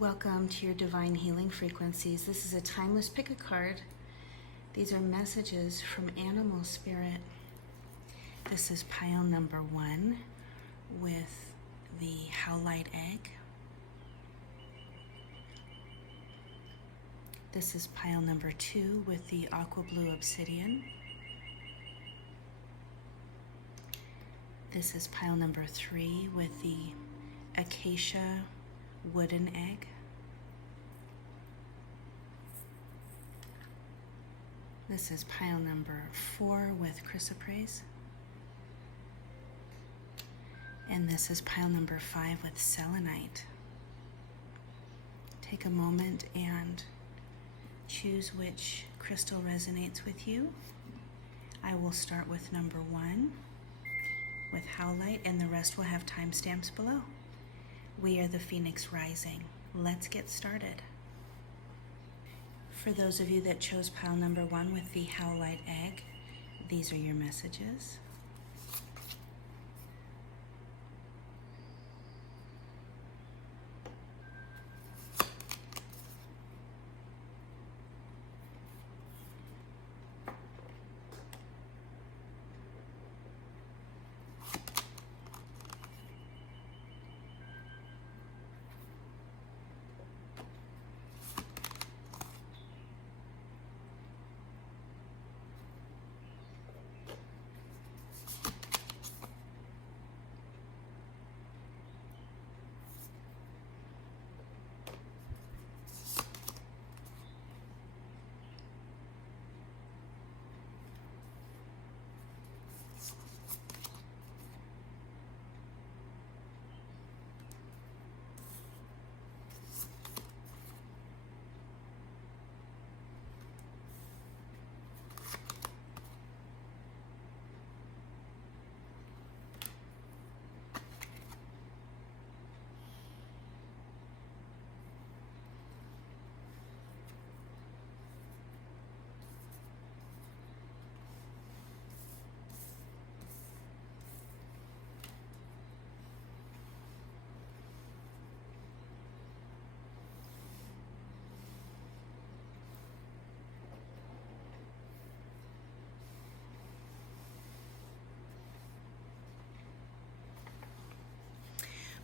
Welcome to your divine healing frequencies. This is a timeless pick a card. These are messages from animal spirit. This is pile number 1 with the HOWLITE egg. This is pile number 2 with the aqua blue obsidian. This is pile number 3 with the acacia wooden egg. This is pile number 4 with CHRYSOPRASE. And this is pile number 5 with SELENITE. Take a moment and choose which crystal resonates with you. I will start with number 1 with HOWLITE, and the rest will have timestamps below. We are the Phoenix Rising. Let's get started. For those of you that chose pile number 1 with the HOWLITE egg, these are your messages.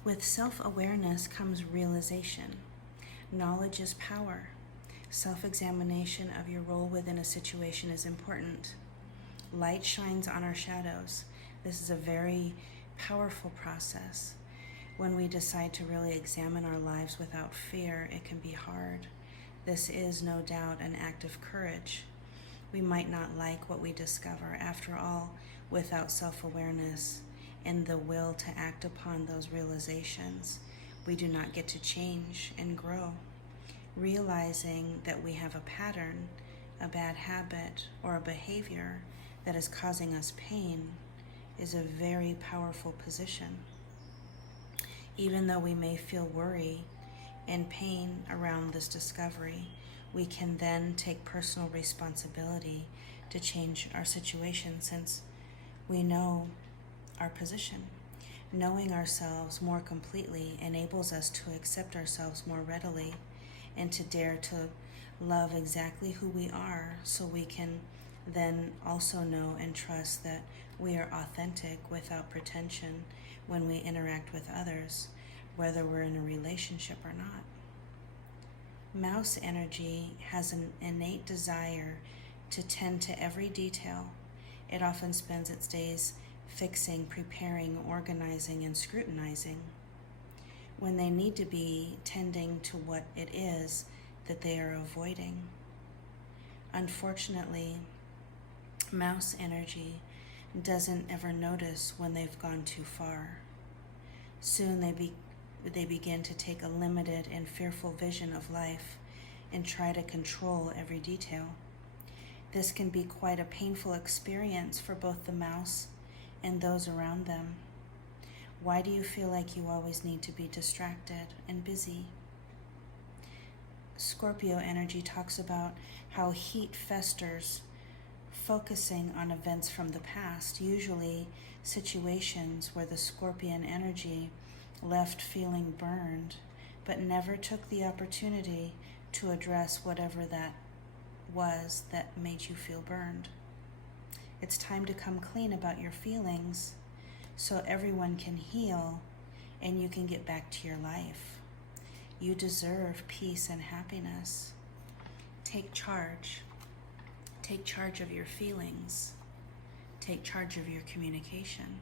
With self-awareness comes realization. Knowledge is power. Self-examination of your role within a situation is important. Light shines on our shadows. This is a very powerful process. When we decide to really examine our lives without fear, it can be hard. This is no doubt an act of courage. We might not like what we discover. After all, without self-awareness and the will to act upon those realizations, we do not get to change and grow. Realizing that we have a pattern, a bad habit, or a behavior that is causing us pain is a very powerful position. Even though we may feel worry and pain around this discovery, we can then take personal responsibility to change our situation, since we know our position. Knowing ourselves more completely enables us to accept ourselves more readily and to dare to love exactly who we are, so we can then also know and trust that we are authentic without pretension when we interact with others, whether we're in a relationship or not. Mouse energy has an innate desire to tend to every detail. It often spends its days fixing, preparing, organizing, and scrutinizing, when they need to be tending to what it is that they are avoiding. Unfortunately, mouse energy doesn't ever notice when they've gone too far. Soon they begin to take a limited and fearful vision of life and try to control every detail. This can be quite a painful experience for both the mouse and those around them. Why do you feel like you always need to be distracted and busy? Scorpio energy talks about how heat festers, focusing on events from the past, usually situations where the Scorpion energy left feeling burned but never took the opportunity to address whatever that was that made you feel burned. It's time to come clean about your feelings so everyone can heal and you can get back to your life. You deserve peace and happiness. Take charge. Take charge of your feelings. Take charge of your communication.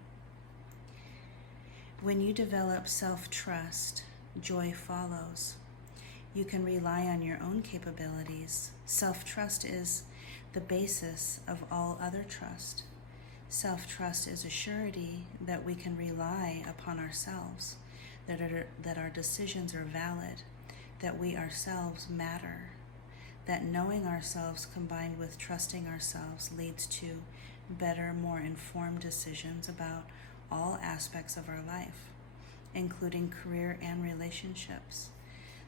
When you develop self-trust, joy follows. You can rely on your own capabilities. Self-trust is the basis of all other trust. Self-trust is a surety that we can rely upon ourselves, that our decisions are valid, that we ourselves matter, that knowing ourselves combined with trusting ourselves leads to better, more informed decisions about all aspects of our life, including career and relationships.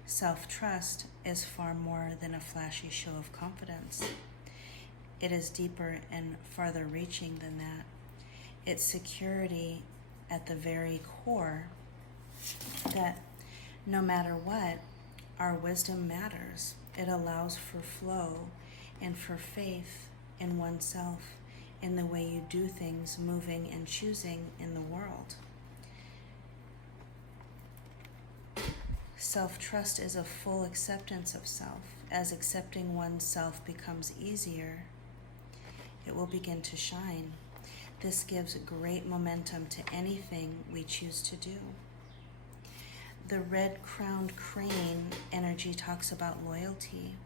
Self-trust is far more than a flashy show of confidence. It is deeper and farther reaching than that. It's security at the very core that no matter what, our wisdom matters. It allows for flow and for faith in oneself, in the way you do things, moving and choosing in the world. Self-trust is a full acceptance of self. As accepting oneself becomes easier, it will begin to shine. This gives great momentum to anything we choose to do. The red-crowned crane energy talks about loyalty,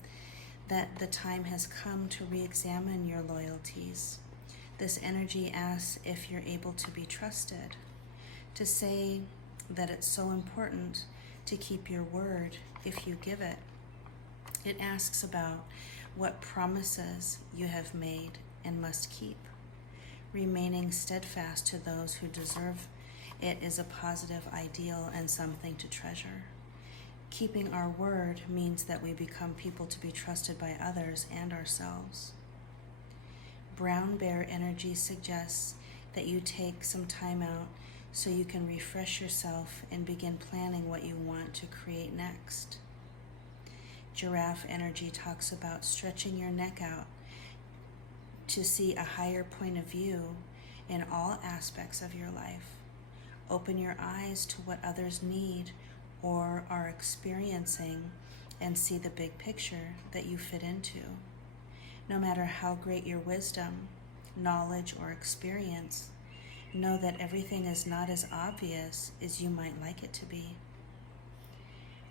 that the time has come to re-examine your loyalties. This energy asks if you're able to be trusted, to say that it's so important to keep your word if you give it. It asks about what promises you have made and must keep. Remaining steadfast to those who deserve it is a positive ideal and something to treasure. Keeping our word means that we become people to be trusted by others and ourselves. Brown bear energy suggests that you take some time out so you can refresh yourself and begin planning what you want to create next. Giraffe energy talks about stretching your neck out to see a higher point of view in all aspects of your life. Open your eyes to what others need or are experiencing and see the big picture that you fit into. No matter how great your wisdom, knowledge, or experience, know that everything is not as obvious as you might like it to be.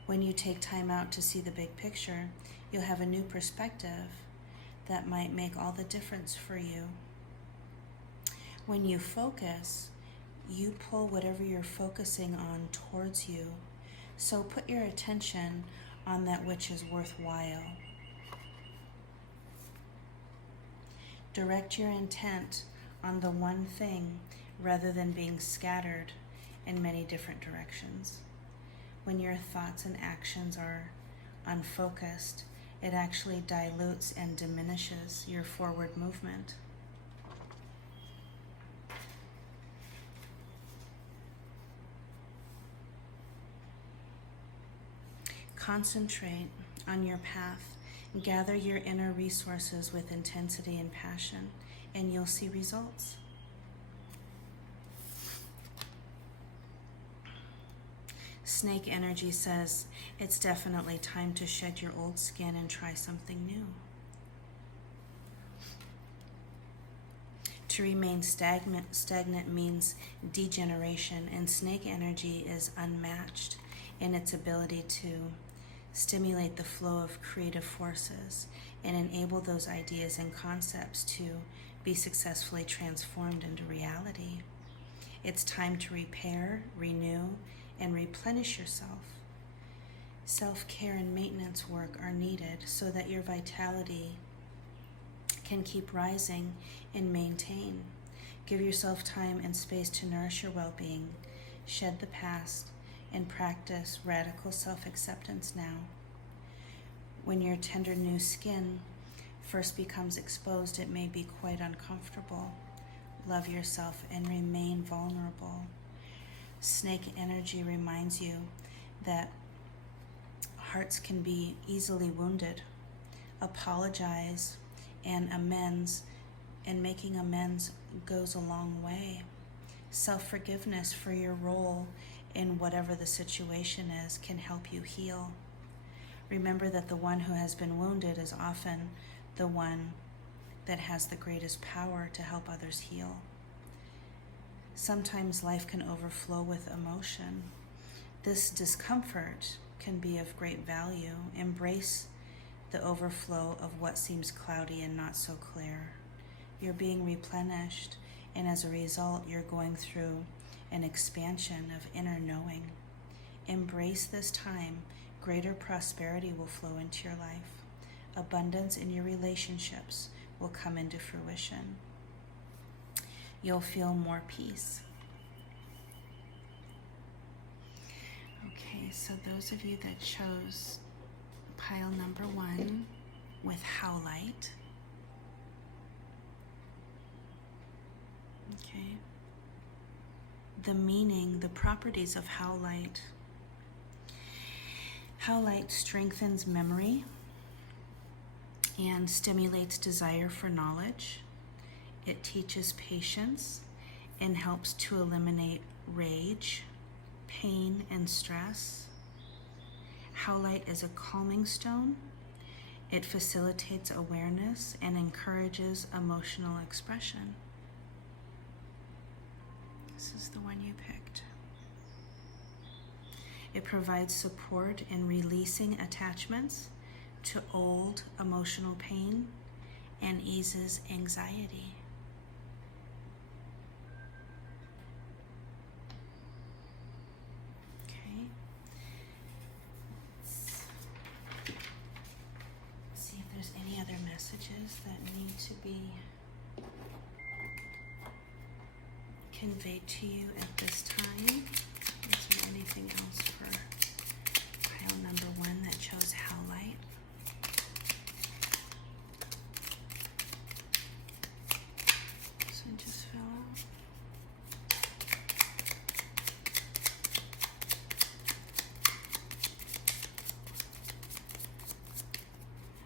When you take time out to see the big picture, you'll have a new perspective that might make all the difference for you. When you focus, you pull whatever you're focusing on towards you. So put your attention on that which is worthwhile. Direct your intent on the one thing rather than being scattered in many different directions. When your thoughts and actions are unfocused, it actually dilutes and diminishes your forward movement. Concentrate on your path. Gather your inner resources with intensity and passion, and you'll see results. Snake energy says it's definitely time to shed your old skin and try something new. To remain stagnant means degeneration, and snake energy is unmatched in its ability to stimulate the flow of creative forces and enable those ideas and concepts to be successfully transformed into reality. It's time to repair, renew, and replenish yourself. Self-care and maintenance work are needed so that your vitality can keep rising and maintain. Give yourself time and space to nourish your well-being. Shed the past and practice radical self-acceptance now. When your tender new skin first becomes exposed, it may be quite uncomfortable. Love yourself and remain vulnerable. Snake energy reminds you that Hearts can be easily wounded. Apologize and amends, and making amends goes a long way. Self-forgiveness for your role in whatever the situation is can help you heal. Remember that the one who has been wounded is often the one that has the greatest power to help others heal. Sometimes life can overflow with emotion. This discomfort can be of great value. Embrace the overflow of what seems cloudy and not so clear. You're being replenished, and as a result, you're going through an expansion of inner knowing. Embrace this time. Greater prosperity will flow into your life. Abundance in your relationships will come into fruition. You'll feel more peace. Okay, so those of you that chose pile number 1 with HOWLITE, okay, the meaning, the properties of HOWLITE. HOWLITE strengthens memory and stimulates desire for knowledge. It teaches patience and helps to eliminate rage, pain, and stress. HOWLITE is a calming stone. It facilitates awareness and encourages emotional expression. This is the one you picked. It provides support in releasing attachments to old emotional pain and eases anxiety. Okay. Let's see if there's any other messages that need to be conveyed to you at this time. Is there anything else for pile number 1 that chose HOWLITE? This one just fell out.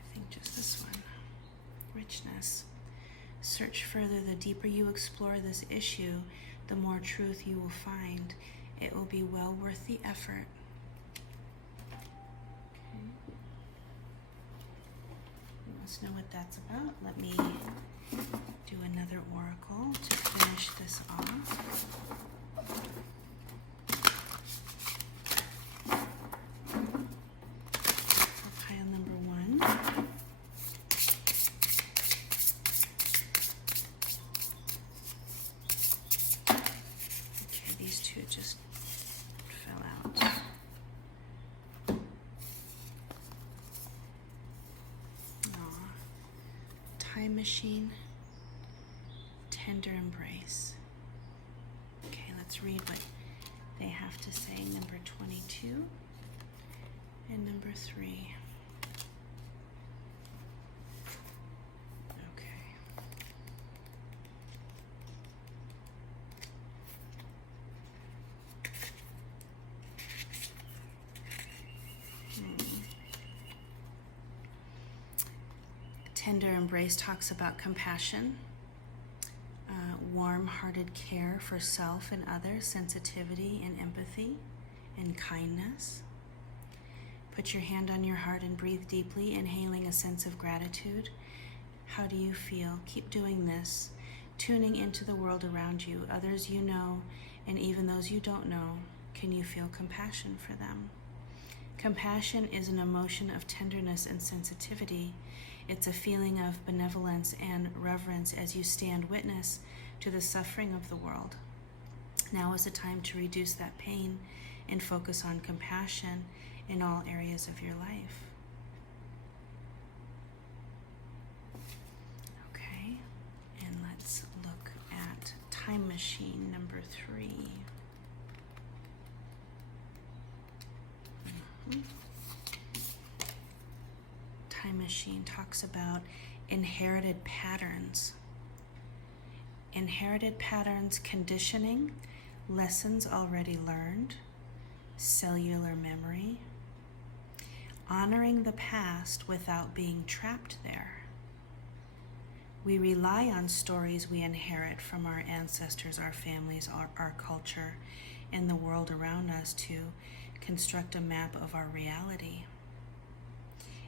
I think just this one. Richness. Search further. The deeper you explore this issue, the more truth you will find. It will be well worth the effort. Okay. You must know what that's about. Let me do another oracle to finish this off. For pile number 1. These two just fell out. Aw. Time machine, tender embrace. Okay, let's read what they have to say. Number 22 and number 3. Tender embrace talks about compassion, warm-hearted care for self and others, sensitivity and empathy, and kindness. Put your hand on your heart and breathe deeply, inhaling a sense of gratitude. How do you feel? Keep doing this, tuning into the world around you, others you know, and even those you don't know. Can you feel compassion for them? Compassion is an emotion of tenderness and sensitivity. It's a feeling of benevolence and reverence as you stand witness to the suffering of the world. Now is the time to reduce that pain and focus on compassion in all areas of your life. Okay, and let's look at time machine number 3. Time machine talks about inherited patterns. Inherited patterns, conditioning, lessons already learned, cellular memory. honoring the past without being trapped there. We rely on stories we inherit from our ancestors, our families, our culture, and the world around us to construct a map of our reality.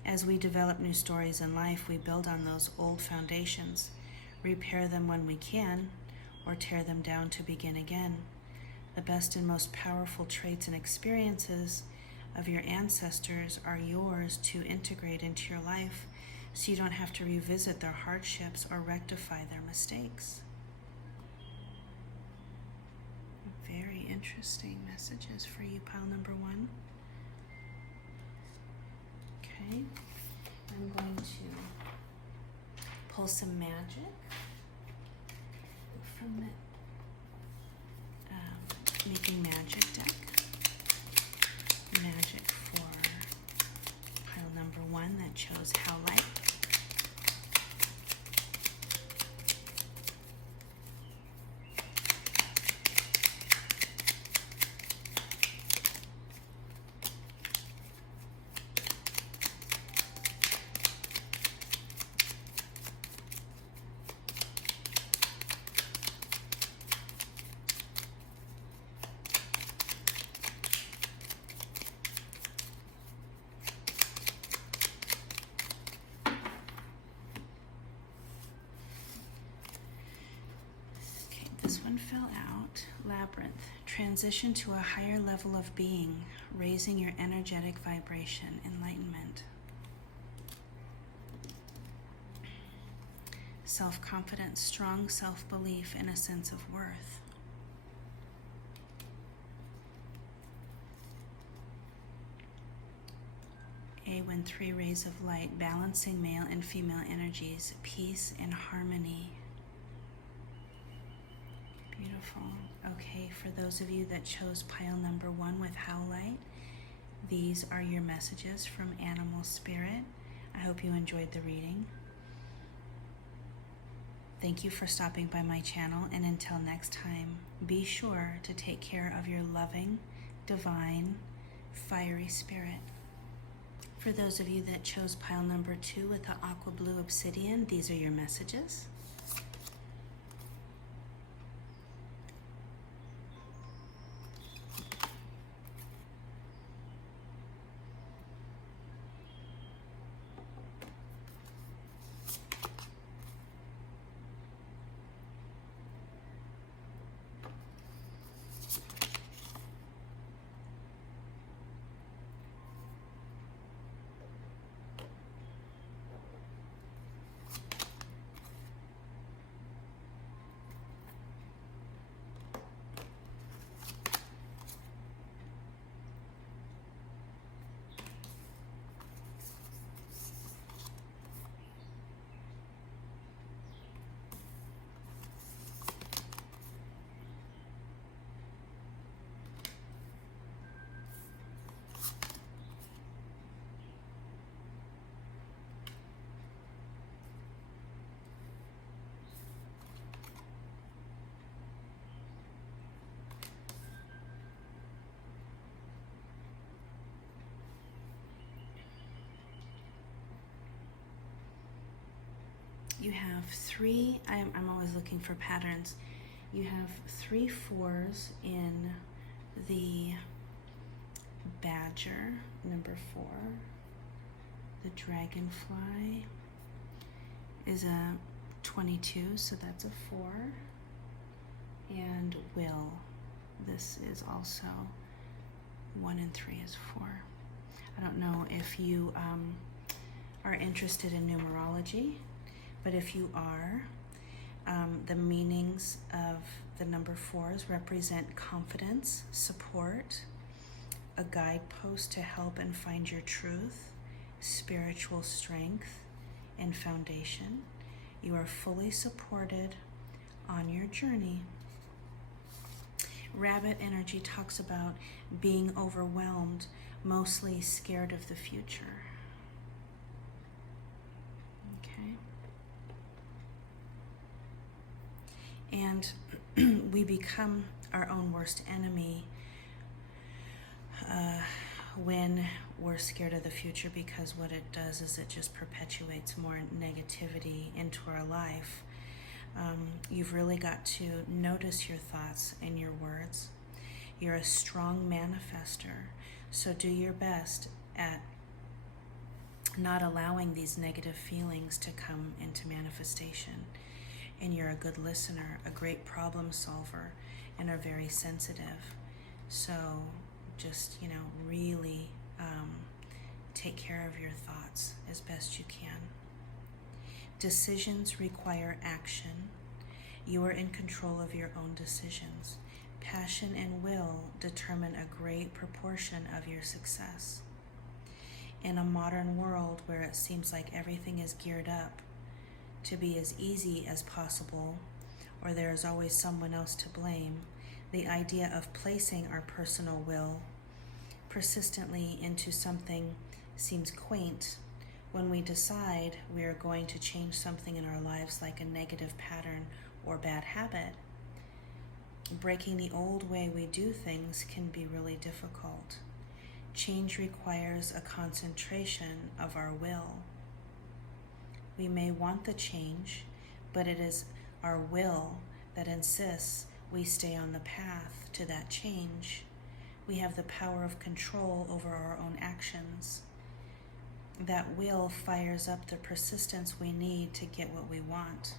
As we develop new stories in life, we build on those old foundations, repair them when we can, or tear them down to begin again. The best and most powerful traits and experiences of your ancestors are yours to integrate into your life, so you don't have to revisit their hardships or rectify their mistakes. Very interesting messages for you, pile number 1. Okay, I'm going to pull some magic from the Making Magic deck. Magic for pile number 1 that chose HOWLITE. This one fell out. Labyrinth. Transition to a higher level of being, raising your energetic vibration. Enlightenment. Self-confidence. Strong self-belief and a sense of worth. A1 3 rays of light. Balancing male and female energies. Peace and harmony. Beautiful. Okay, for those of you that chose pile number 1 with HOWLITE, these are your messages from Animal Spirit. I hope you enjoyed the reading. Thank you for stopping by my channel, and until next time, be sure to take care of your loving, divine, fiery spirit. For those of you that chose pile number 2 with the aqua blue obsidian, these are your messages. You have 3, I'm always looking for patterns. You have 3 4s in the badger, number 4. The dragonfly is a 22, so that's a 4. And will, this is also 1 and 3 is 4. I don't know if you are interested in numerology, but if you are, the meanings of the number 4s represent confidence, support, a guidepost to help and find your truth, spiritual strength, and foundation. You are fully supported on your journey. Rabbit energy talks about being overwhelmed, mostly scared of the future. And we become our own worst enemy when we're scared of the future because what it does is it just perpetuates more negativity into our life. You've really got to notice your thoughts and your words. You're a strong manifester, so do your best at not allowing these negative feelings to come into manifestation. And you're a good listener, a great problem solver, and are very sensitive. So just, really take care of your thoughts as best you can. Decisions require action. You are in control of your own decisions. Passion and will determine a great proportion of your success. In a modern world where it seems like everything is geared up to be as easy as possible, or there is always someone else to blame, the idea of placing our personal will persistently into something seems quaint when we decide we are going to change something in our lives, like a negative pattern or bad habit. Breaking the old way we do things can be really difficult. Change requires a concentration of our will. We may want the change, but it is our will that insists we stay on the path to that change. We have the power of control over our own actions. That will fires up the persistence we need to get what we want.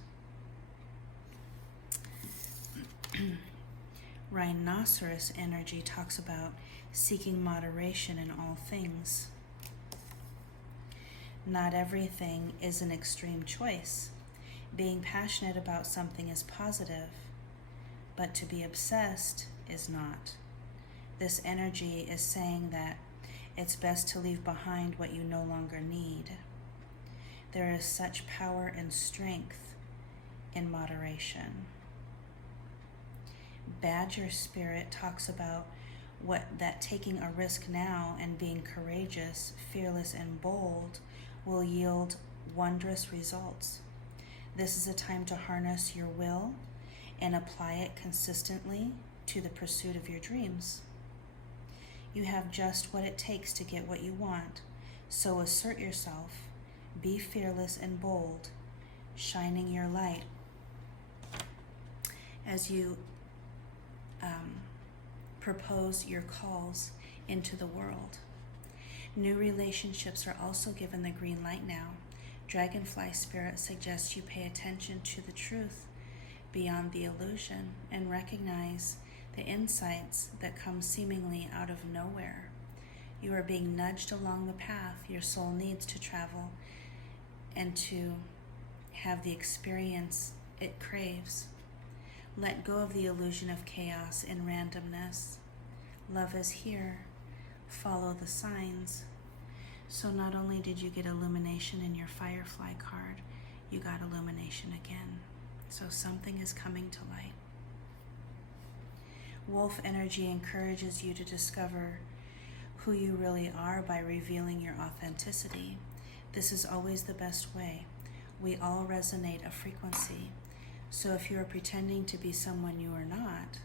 Rhinoceros energy talks about seeking moderation in all things. Not everything is an extreme choice. Being passionate about something is positive, but to be obsessed is not. This energy is saying that it's best to leave behind what you no longer need. There is such power and strength in moderation. Badger spirit talks about that taking a risk now and being courageous, fearless, and bold will yield wondrous results. This is a time to harness your will and apply it consistently to the pursuit of your dreams. You have just what it takes to get what you want, so assert yourself, be fearless and bold, shining your light as you propose your calls into the world. New relationships are also given the green light now. Dragonfly spirit suggests you pay attention to the truth beyond the illusion and recognize the insights that come seemingly out of nowhere. You are being nudged along the path your soul needs to travel and to have the experience it craves. Let go of the illusion of chaos and randomness. Love is here. Follow the signs. So not only did you get illumination in your Firefly card, you got illumination again. So something is coming to light. Wolf energy encourages you to discover who you really are by revealing your authenticity. This is always the best way. We all resonate a frequency. So if you are pretending to be someone you are not,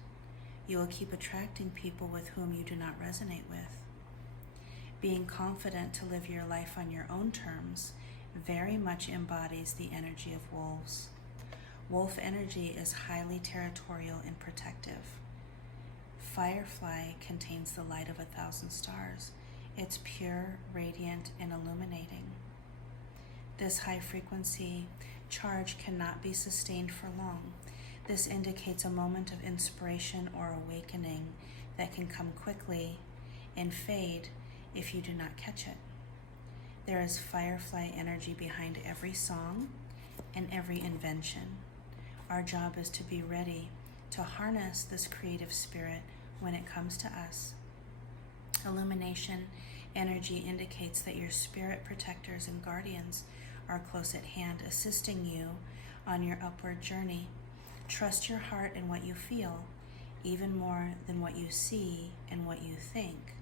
you will keep attracting people with whom you do not resonate with. Being confident to live your life on your own terms very much embodies the energy of wolves. Wolf energy is highly territorial and protective. Firefly contains the light of 1,000 stars. It's pure, radiant, and illuminating. This high frequency charge cannot be sustained for long. This indicates a moment of inspiration or awakening that can come quickly and fade if you do not catch it. There is Firefly energy behind every song and every invention. Our job is to be ready to harness this creative spirit when it comes to us. Illumination energy indicates that your spirit protectors and guardians are close at hand, assisting you on your upward journey. Trust your heart and what you feel, even more than what you see and what you think,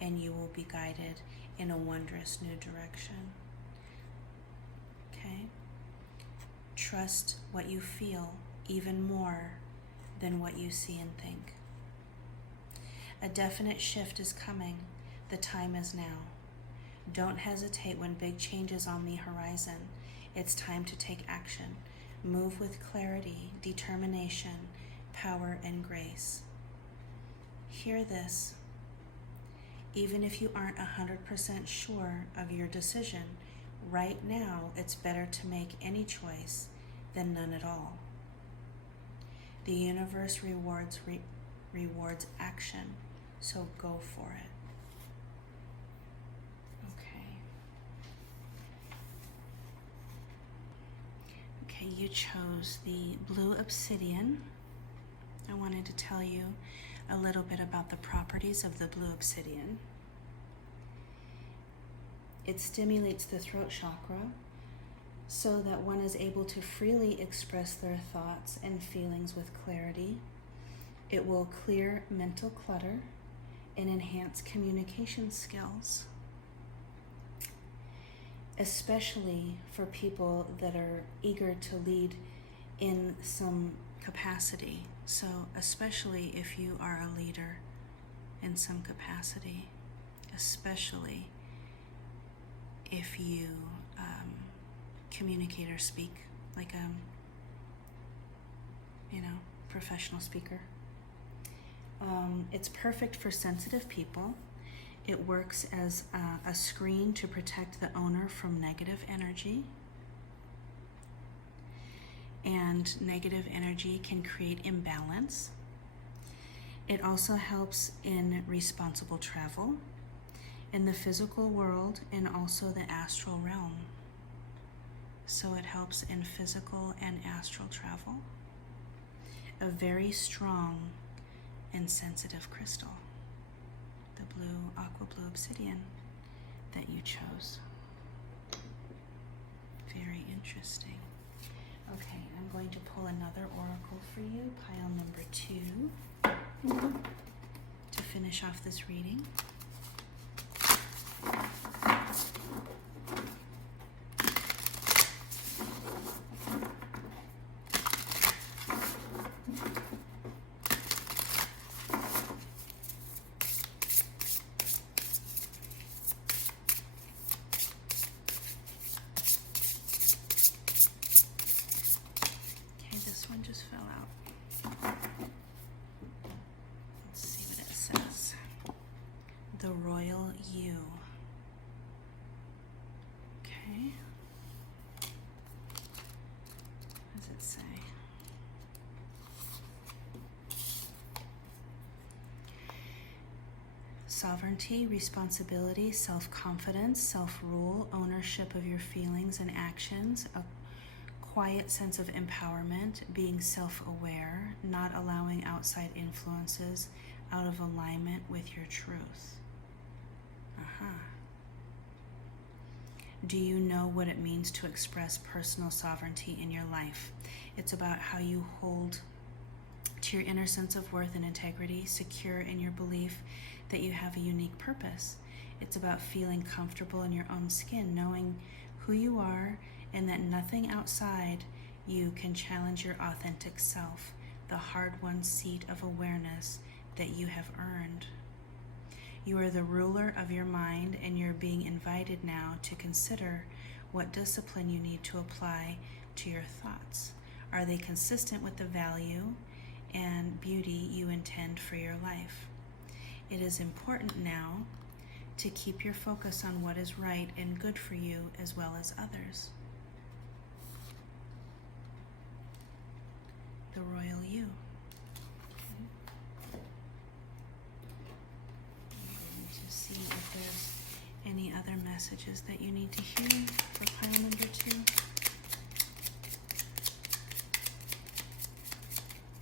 and you will be guided in a wondrous new direction. Okay? Trust what you feel even more than what you see and think. A definite shift is coming. The time is now. Don't hesitate when big changes on the horizon. It's time to take action. Move with clarity, determination, power, and grace. Hear this. Even if you aren't 100% sure of your decision, right now it's better to make any choice than none at all. The universe rewards action, so go for it. Okay, you chose the blue obsidian. I wanted to tell you a little bit about the properties of the blue obsidian. It stimulates the throat chakra so that one is able to freely express their thoughts and feelings with clarity. It will clear mental clutter and enhance communication skills, especially for people that are eager to lead in some capacity. So especially if you are a leader in some capacity, especially if you communicate or speak like a professional speaker. It's perfect for sensitive people. It works as a screen to protect the owner from negative energy. And negative energy can create imbalance. It also helps in responsible travel, in the physical world, and also the astral realm. So it helps in physical and astral travel. A very strong and sensitive crystal, the blue, aqua blue obsidian that you chose. Very interesting. Okay, I'm going to pull another oracle for you, pile number 2, to finish off this reading. Just fell out. Let's see what it says. The Royal You. Okay. What does it say? Sovereignty, responsibility, self-confidence, self-rule, ownership of your feelings and actions, a quiet sense of empowerment, being self-aware, not allowing outside influences out of alignment with your truth. Do you know what it means to express personal sovereignty in your life? It's about how you hold to your inner sense of worth and integrity, secure in your belief that you have a unique purpose. It's about feeling comfortable in your own skin, knowing who you are, and that nothing outside you can challenge your authentic self, the hard-won seat of awareness that you have earned. You are the ruler of your mind, and you're being invited now to consider what discipline you need to apply to your thoughts. Are they consistent with the value and beauty you intend for your life? It is important now to keep your focus on what is right and good for you as well as others. The Royal You. I'm going to see if there's any other messages that you need to hear for pile number 2.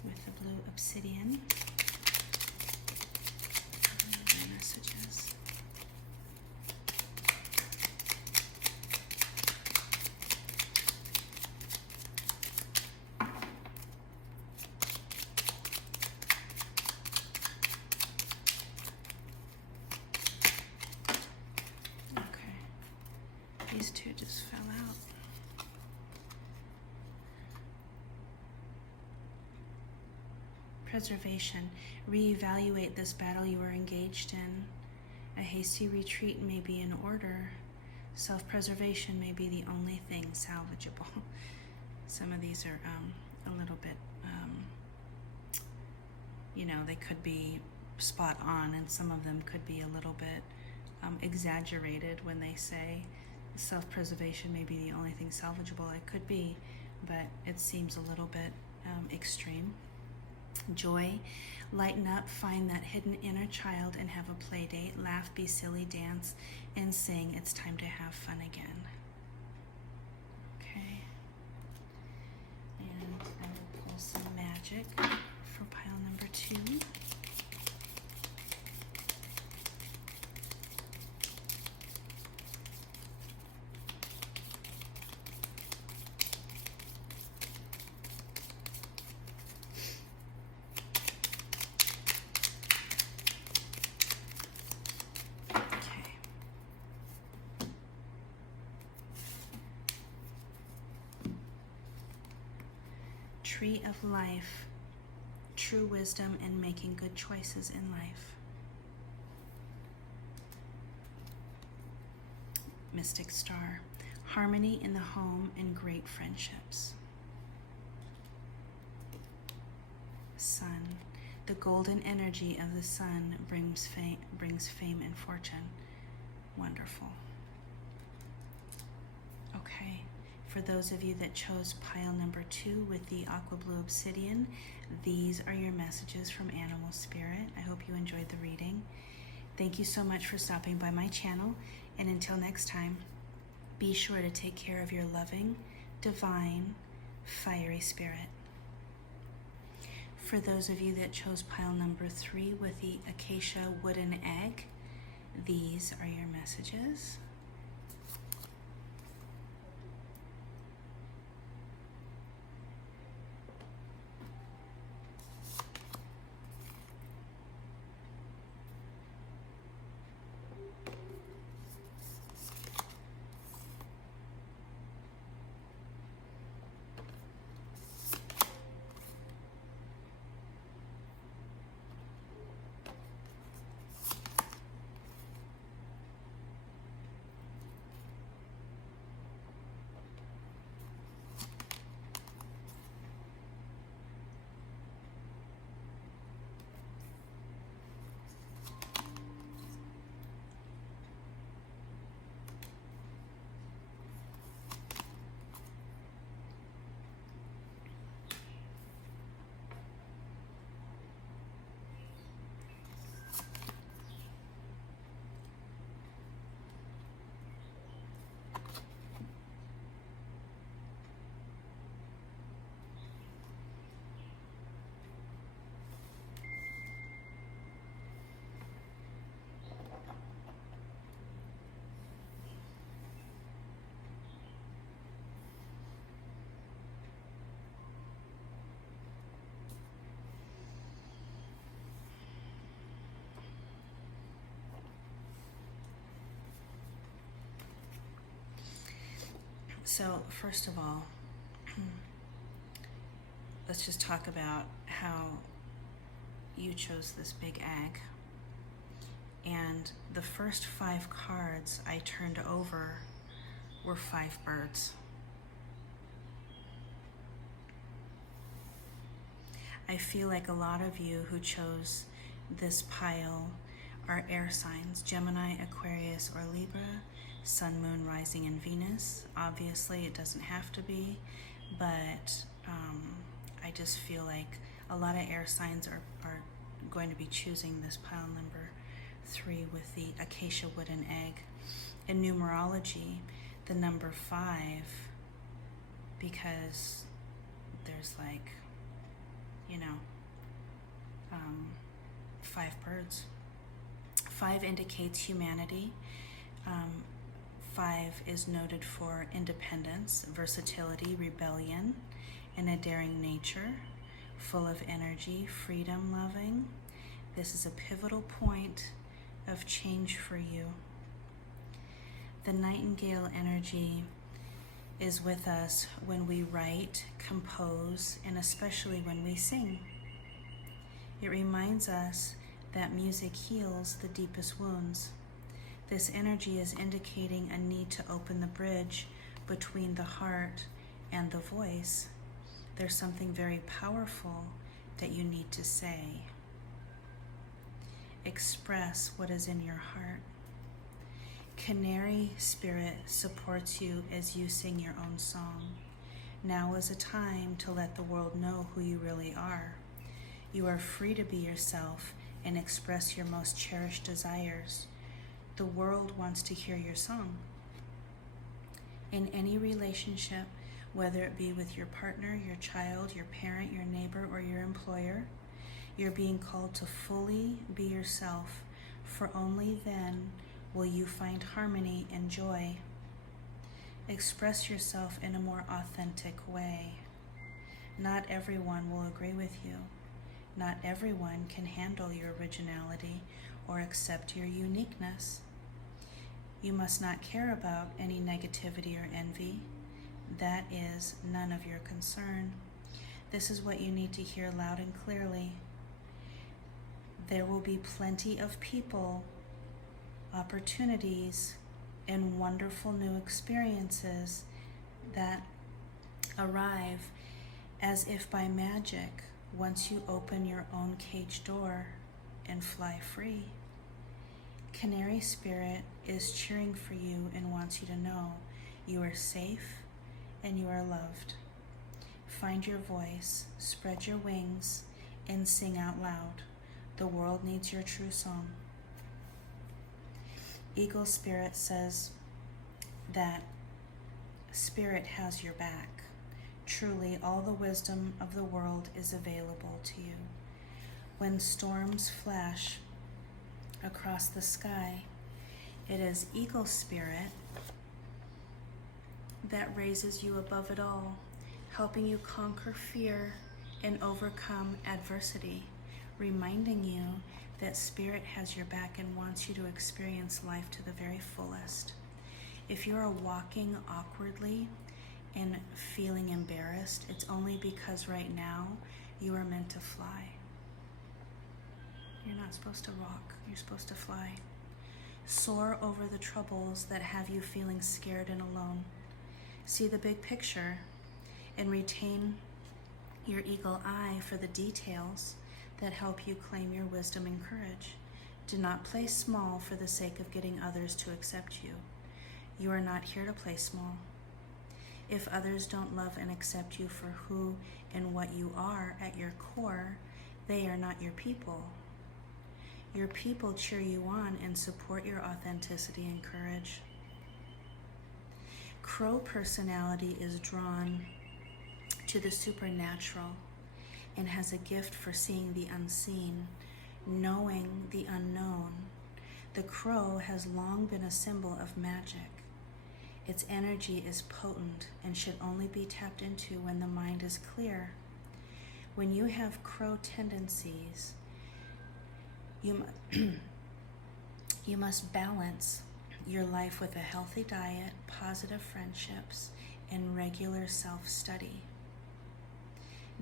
With the blue obsidian. Messages. These 2 just fell out. Preservation. Reevaluate this battle you are engaged in. A hasty retreat may be in order. Self-preservation may be the only thing salvageable. Some of these are a little bit, they could be spot on, and some of them could be a little bit exaggerated when they say self-preservation may be the only thing salvageable. It could be, but it seems a little bit extreme. Joy, lighten up, find that hidden inner child and have a play date. Laugh, be silly, dance, and sing. It's time to have fun again. Okay. And I will pull some magic for pile number 2. Tree of life, true wisdom in making good choices in life. Mystic star, harmony in the home and great friendships. Sun, the golden energy of the sun brings fame and fortune. Wonderful. Okay. For those of you that chose pile number 2 with the aqua blue obsidian, these are your messages from Animal Spirit. I hope you enjoyed the reading. Thank you so much for stopping by my channel, and until next time, be sure to take care of your loving, divine, fiery spirit. For those of you that chose pile number 3 with the acacia wooden egg, these are your messages. So first of all, let's just talk about how you chose this big egg. And the first 5 cards I turned over were 5 birds. I feel like a lot of you who chose this pile are air signs: Gemini, Aquarius, or Libra, Sun, Moon, Rising, and Venus. Obviously, it doesn't have to be, but I just feel like a lot of air signs are going to be choosing this pile number 3 with the acacia wooden egg. In numerology, the number 5, because there's 5 birds. 5 indicates humanity. 5 is noted for independence, versatility, rebellion, and a daring nature, full of energy, freedom-loving. This is a pivotal point of change for you. The nightingale energy is with us when we write, compose, and especially when we sing. It reminds us that music heals the deepest wounds. This energy is indicating a need to open the bridge between the heart and the voice. There's something very powerful that you need to say. Express what is in your heart. Canary spirit supports you as you sing your own song. Now is a time to let the world know who you really are. You are free to be yourself and express your most cherished desires. The world wants to hear your song. In any relationship, whether it be with your partner, your child, your parent, your neighbor, or your employer, you're being called to fully be yourself, for only then will you find harmony and joy. Express yourself in a more authentic way. Not everyone will agree with you. Not everyone can handle your originality or accept your uniqueness. You must not care about any negativity or envy. That is none of your concern. This is what you need to hear loud and clearly. There will be plenty of people, opportunities, and wonderful new experiences that arrive as if by magic once you open your own cage door and fly free. Canary spirit is cheering for you and wants you to know you are safe and you are loved. Find your voice, spread your wings, and sing out loud. The world needs your true song. Eagle spirit says that spirit has your back. Truly, all the wisdom of the world is available to you. When storms flash across the sky, it is eagle spirit that raises you above it all, helping you conquer fear and overcome adversity, reminding you that spirit has your back and wants you to experience life to the very fullest. If you are walking awkwardly and feeling embarrassed, it's only because right now you are meant to fly. You're not supposed to rock, you're supposed to fly. Soar over the troubles that have you feeling scared and alone. See the big picture and retain your eagle eye for the details that help you claim your wisdom and courage. Do not play small for the sake of getting others to accept you. You are not here to play small. If others don't love and accept you for who and what you are at your core, they are not your people. Your people cheer you on and support your authenticity and courage. Crow personality is drawn to the supernatural and has a gift for seeing the unseen, knowing the unknown. The crow has long been a symbol of magic. Its energy is potent and should only be tapped into when the mind is clear. When you have crow tendencies, you must balance your life with a healthy diet, positive friendships, and regular self-study.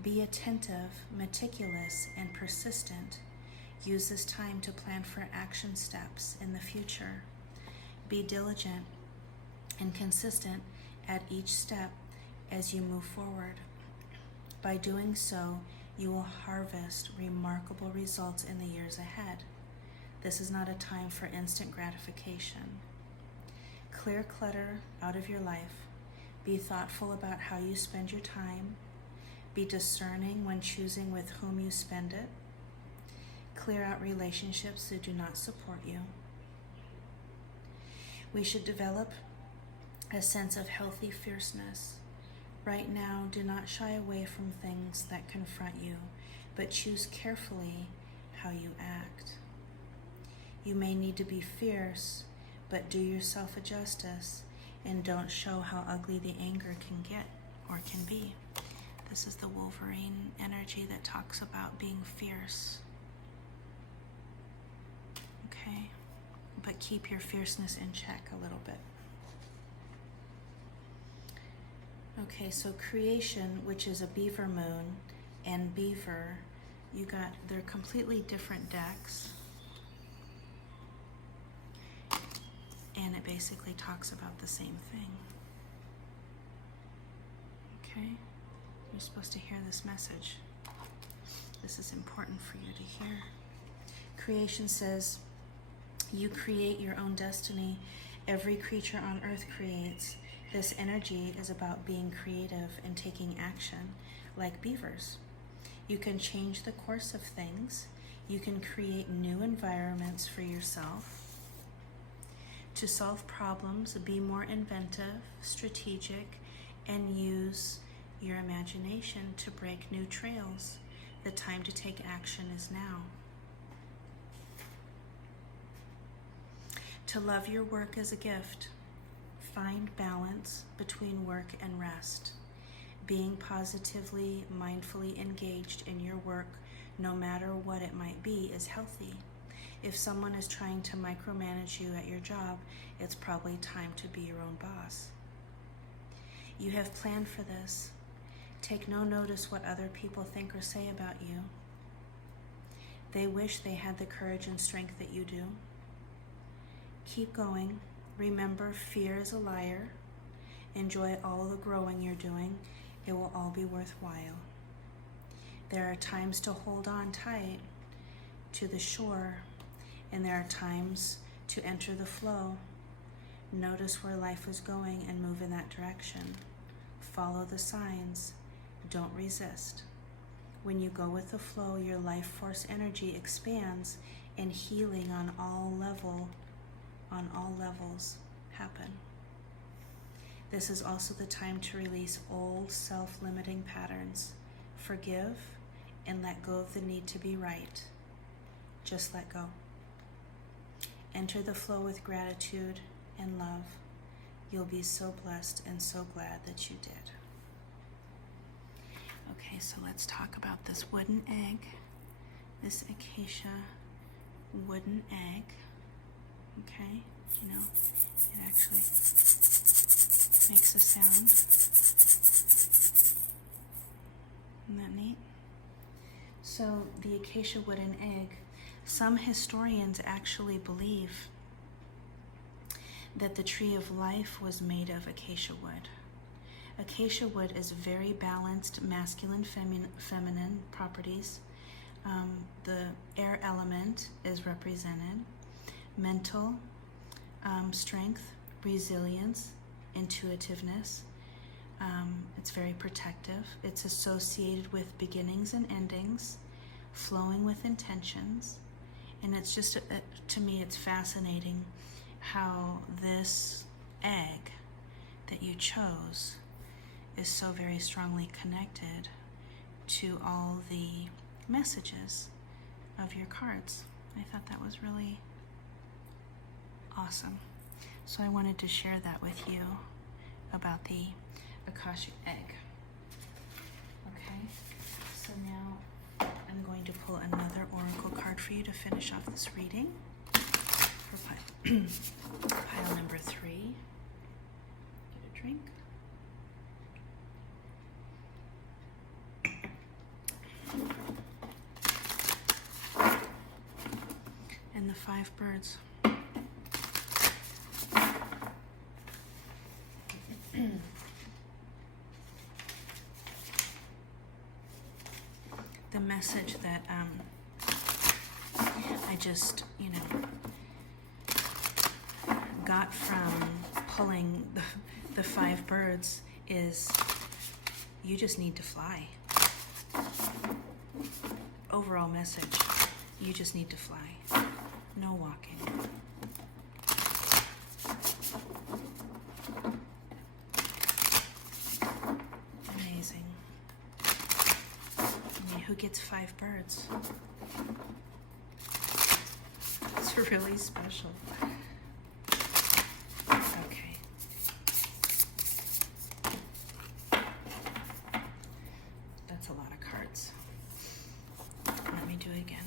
Be attentive, meticulous, and persistent. Use this time to plan for action steps in the future. Be diligent and consistent at each step as you move forward. By doing so, you will harvest remarkable results in the years ahead. This is not a time for instant gratification. Clear clutter out of your life. Be thoughtful about how you spend your time. Be discerning when choosing with whom you spend it. Clear out relationships that do not support you. We should develop a sense of healthy fierceness. Right now, do not shy away from things that confront you, but choose carefully how you act. You may need to be fierce, but do yourself a justice and don't show how ugly the anger can get or can be. This is the Wolverine energy that talks about being fierce. Okay, but keep your fierceness in check a little bit. Okay, so creation, which is a beaver moon, and beaver, they're completely different decks. it basically talks about the same thing. Okay? You're supposed to hear this message. This is important for you to hear. Creation says, you create your own destiny. Every creature on earth creates. This energy is about being creative and taking action, like beavers. You can change the course of things. You can create new environments for yourself. To solve problems, be more inventive, strategic, and use your imagination to break new trails. The time to take action is now. To love your work as a gift. Find balance between work and rest. Being positively, mindfully engaged in your work, no matter what it might be, is healthy. If someone is trying to micromanage you at your job, it's probably time to be your own boss. You have planned for this. Take no notice what other people think or say about you. They wish they had the courage and strength that you do. Keep going. Remember, fear is a liar. Enjoy all the growing you're doing. It will all be worthwhile. There are times to hold on tight to the shore, and there are times to enter the flow. Notice where life is going and move in that direction. Follow the signs. Don't resist. When you go with the flow, your life force energy expands, and healing on all levels happen. This is also the time to release old self-limiting patterns. Forgive and let go of the need to be right. Just let go. Enter the flow with gratitude and love. You'll be so blessed and so glad that you did. Okay, so let's talk about this wooden egg, this acacia wooden egg. Okay, you know, it actually makes a sound. Isn't that neat? So the acacia wooden egg, some historians actually believe that the tree of life was made of acacia wood. Acacia wood is very balanced masculine, feminine properties. The air element is represented. Mental strength, resilience, intuitiveness. It's very protective. It's associated with beginnings and endings, flowing with intentions. And it's just, to me, it's fascinating how this egg that you chose is so very strongly connected to all the messages of your cards. I thought that was really awesome. So I wanted to share that with you about the Akashic egg. Okay, so now I'm going to pull another oracle card for you to finish off this reading for pile number 3. Get a drink. And the 5 birds. The message that I just, got from pulling the 5 birds is you just need to fly. Overall message, you just need to fly. No walking. Amazing. I mean, who gets 5 birds? It's really special. Okay. That's a lot of cards. Let me do it again.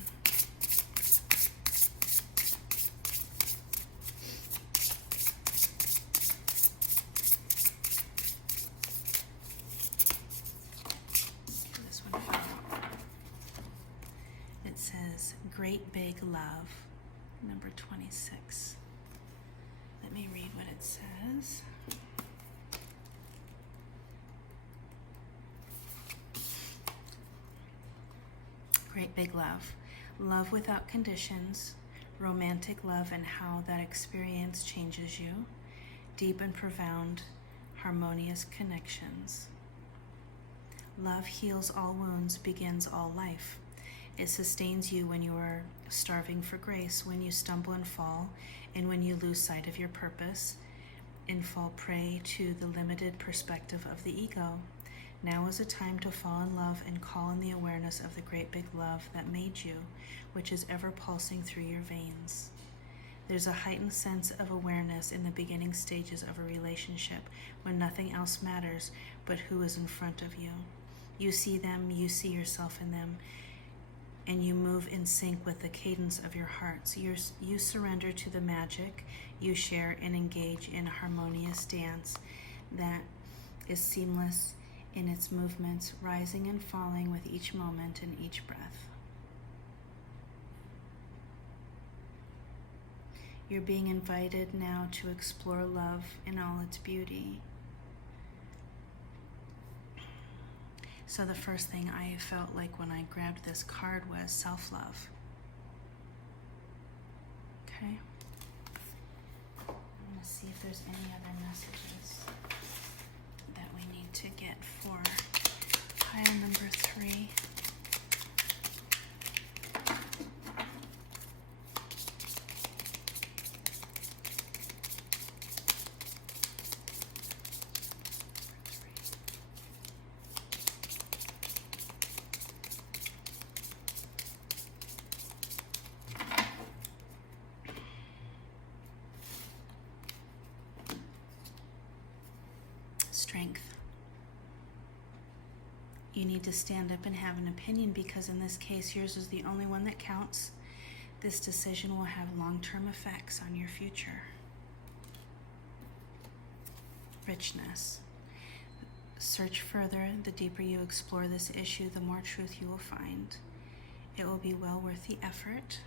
It says, Great Big Love, number 26. Let me read what it says. Great big love. Love without conditions. Romantic love and how that experience changes you. Deep and profound, harmonious connections. Love heals all wounds, begins all life. It sustains you when you are starving for grace, when you stumble and fall, and when you lose sight of your purpose and fall prey to the limited perspective of the ego. Now is a time to fall in love and call in the awareness of the great big love that made you, which is ever pulsing through your veins. There's a heightened sense of awareness in the beginning stages of a relationship when nothing else matters but who is in front of you. You see them, you see yourself in them, and you move in sync with the cadence of your hearts. You surrender to the magic, you share and engage in a harmonious dance that is seamless in its movements, rising and falling with each moment and each breath. You're being invited now to explore love in all its beauty. So the first thing I felt like when I grabbed this card was self-love. Okay. I'm going to see if there's any other messages that we need to get for pile number 3. Strength. You need to stand up and have an opinion because in this case, yours is the only one that counts. This decision will have long-term effects on your future. Richness. Search further. The deeper you explore this issue, the more truth you will find. It will be well worth the effort.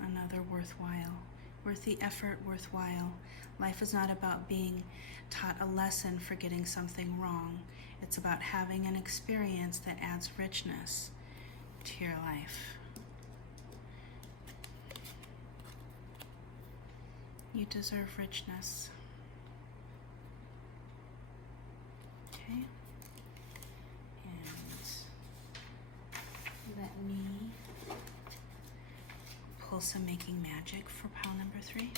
Another worthwhile. Worth the effort, worthwhile. Life is not about being taught a lesson for getting something wrong. It's about having an experience that adds richness to your life. You deserve richness. Okay. And let me pull some making magic for pile number 3.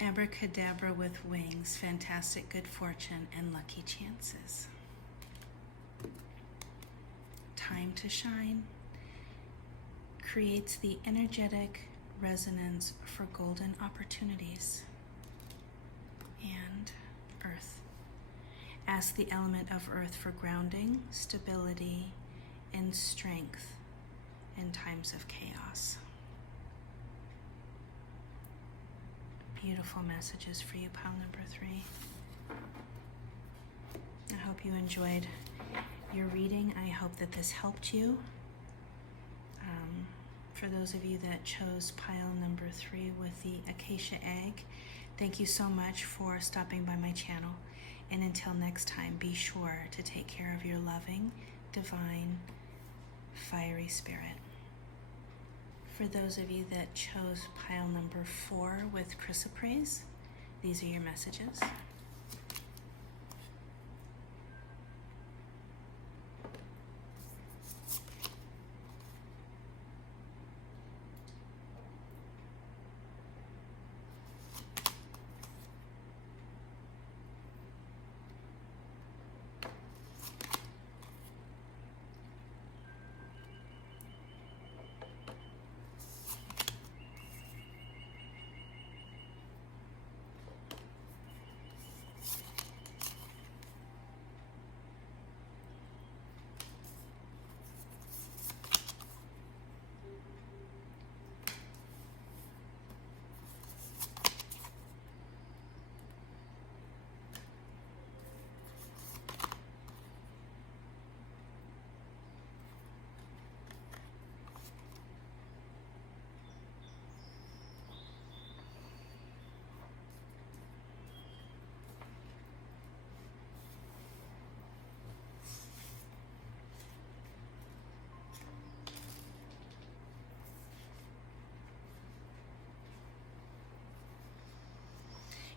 Abracadabra with wings, fantastic good fortune, and lucky chances. Time to shine creates the energetic resonance for golden opportunities. And earth. Ask the element of earth for grounding, stability, and strength in times of chaos. Beautiful messages for you, pile number 3. I hope you enjoyed your reading. I hope that this helped you. For those of you that chose pile number 3 with the acacia egg, thank you so much for stopping by my channel. And until next time, be sure to take care of your loving, divine, fiery spirit. For those of you that chose pile number 4 with chrysoprase, these are your messages.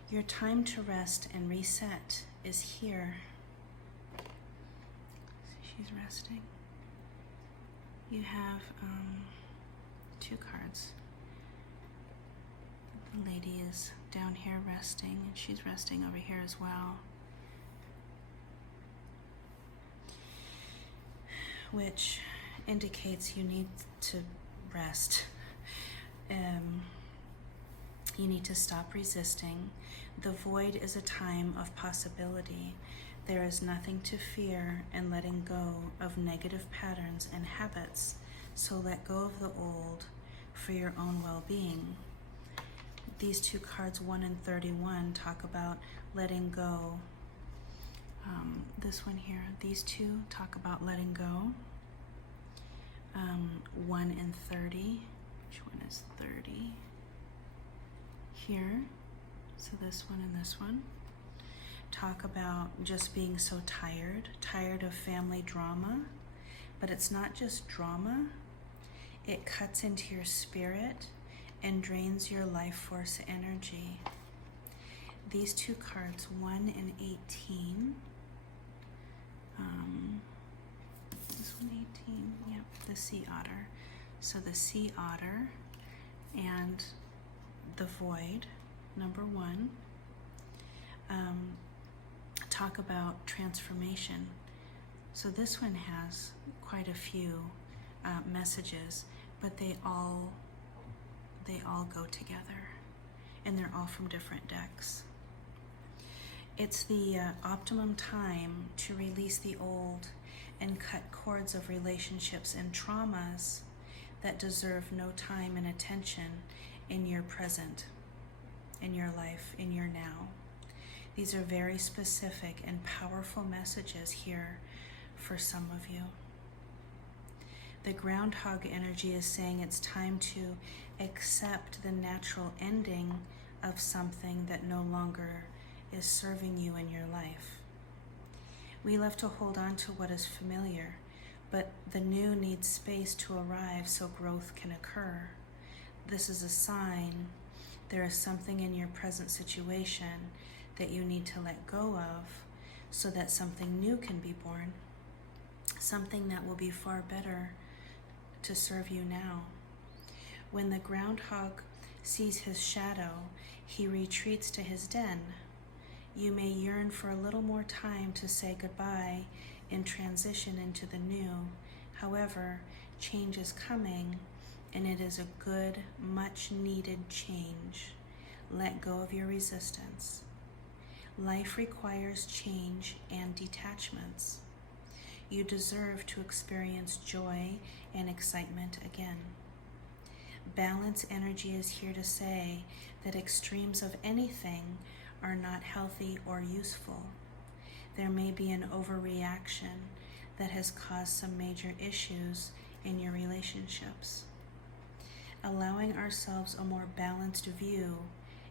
Your time to rest and reset is here. She's resting. You have 2 cards. The lady is down here resting, and she's resting over here as well. Which indicates you need to rest. You need to stop resisting. The void is a time of possibility. There is nothing to fear in letting go of negative patterns and habits, so let go of the old for your own well-being. These 2 cards, 1 and 31, talk about letting go. This one here, these 2 talk about letting go. 1 and 30, which one is 30? Here, so this one and this one, talk about just being so tired of family drama, but it's not just drama, it cuts into your spirit and drains your life force energy. These 2 cards, 1 and 18, this one 18, yep, the sea otter. So the sea otter and the void, number 1, talk about transformation. So this one has quite a few messages, but they all go together, and they're all from different decks. It's the optimum time to release the old and cut cords of relationships and traumas that deserve no time and attention in your present, in your life, in your now. These are very specific and powerful messages here for some of you. The groundhog energy is saying it's time to accept the natural ending of something that no longer is serving you in your life. We love to hold on to what is familiar, but the new needs space to arrive so growth can occur. This is a sign there is something in your present situation that you need to let go of so that something new can be born, something that will be far better to serve you now. When the groundhog sees his shadow, he retreats to his den. You may yearn for a little more time to say goodbye and transition into the new. However, change is coming, and it is a good, much needed change. Let go of your resistance. Life requires change and detachments. You deserve to experience joy and excitement again. Balance energy is here to say that extremes of anything are not healthy or useful. There may be an overreaction that has caused some major issues in your relationships. Allowing ourselves a more balanced view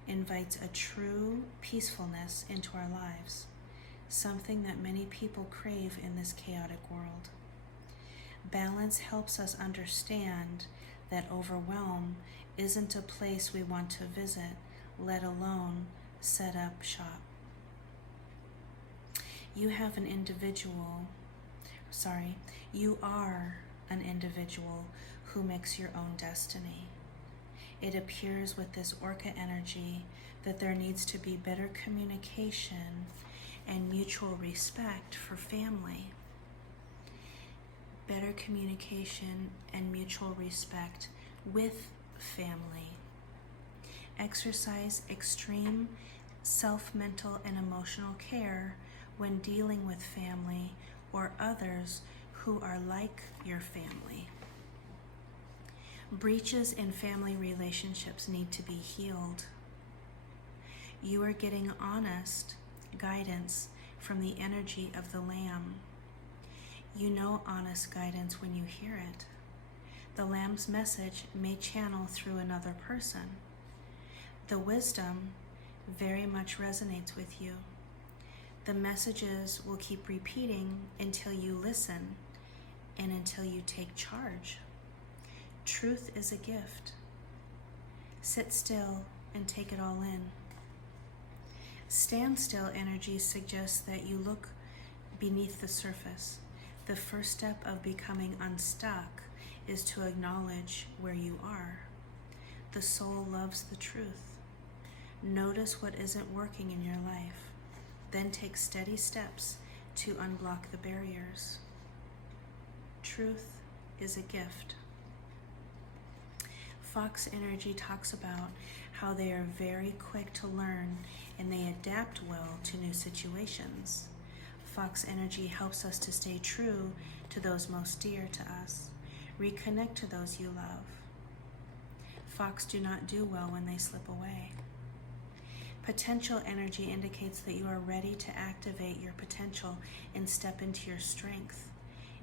invites a true peacefulness into our lives, something that many people crave in this chaotic world. Balance helps us understand that overwhelm isn't a place we want to visit, let alone set up shop. You are an individual who makes your own destiny. It appears with this Orca energy that there needs to be better communication and mutual respect for family. Better communication and mutual respect with family. Exercise extreme self-mental and emotional care when dealing with family or others who are like your family. Breaches in family relationships need to be healed. You are getting honest guidance from the energy of the Lamb. You know honest guidance when you hear it. The Lamb's message may channel through another person. The wisdom very much resonates with you. The messages will keep repeating until you listen and until you take charge. Truth is a gift. Sit still and take it all in. Standstill energy suggests that you look beneath the surface. The first step of becoming unstuck is to acknowledge where you are. The soul loves the truth. Notice what isn't working in your life. Then take steady steps to unblock the barriers. Truth is a gift. Fox energy talks about how they are very quick to learn and they adapt well to new situations. Fox energy helps us to stay true to those most dear to us. Reconnect to those you love. Fox do not do well when they slip away. Potential energy indicates that you are ready to activate your potential and step into your strength.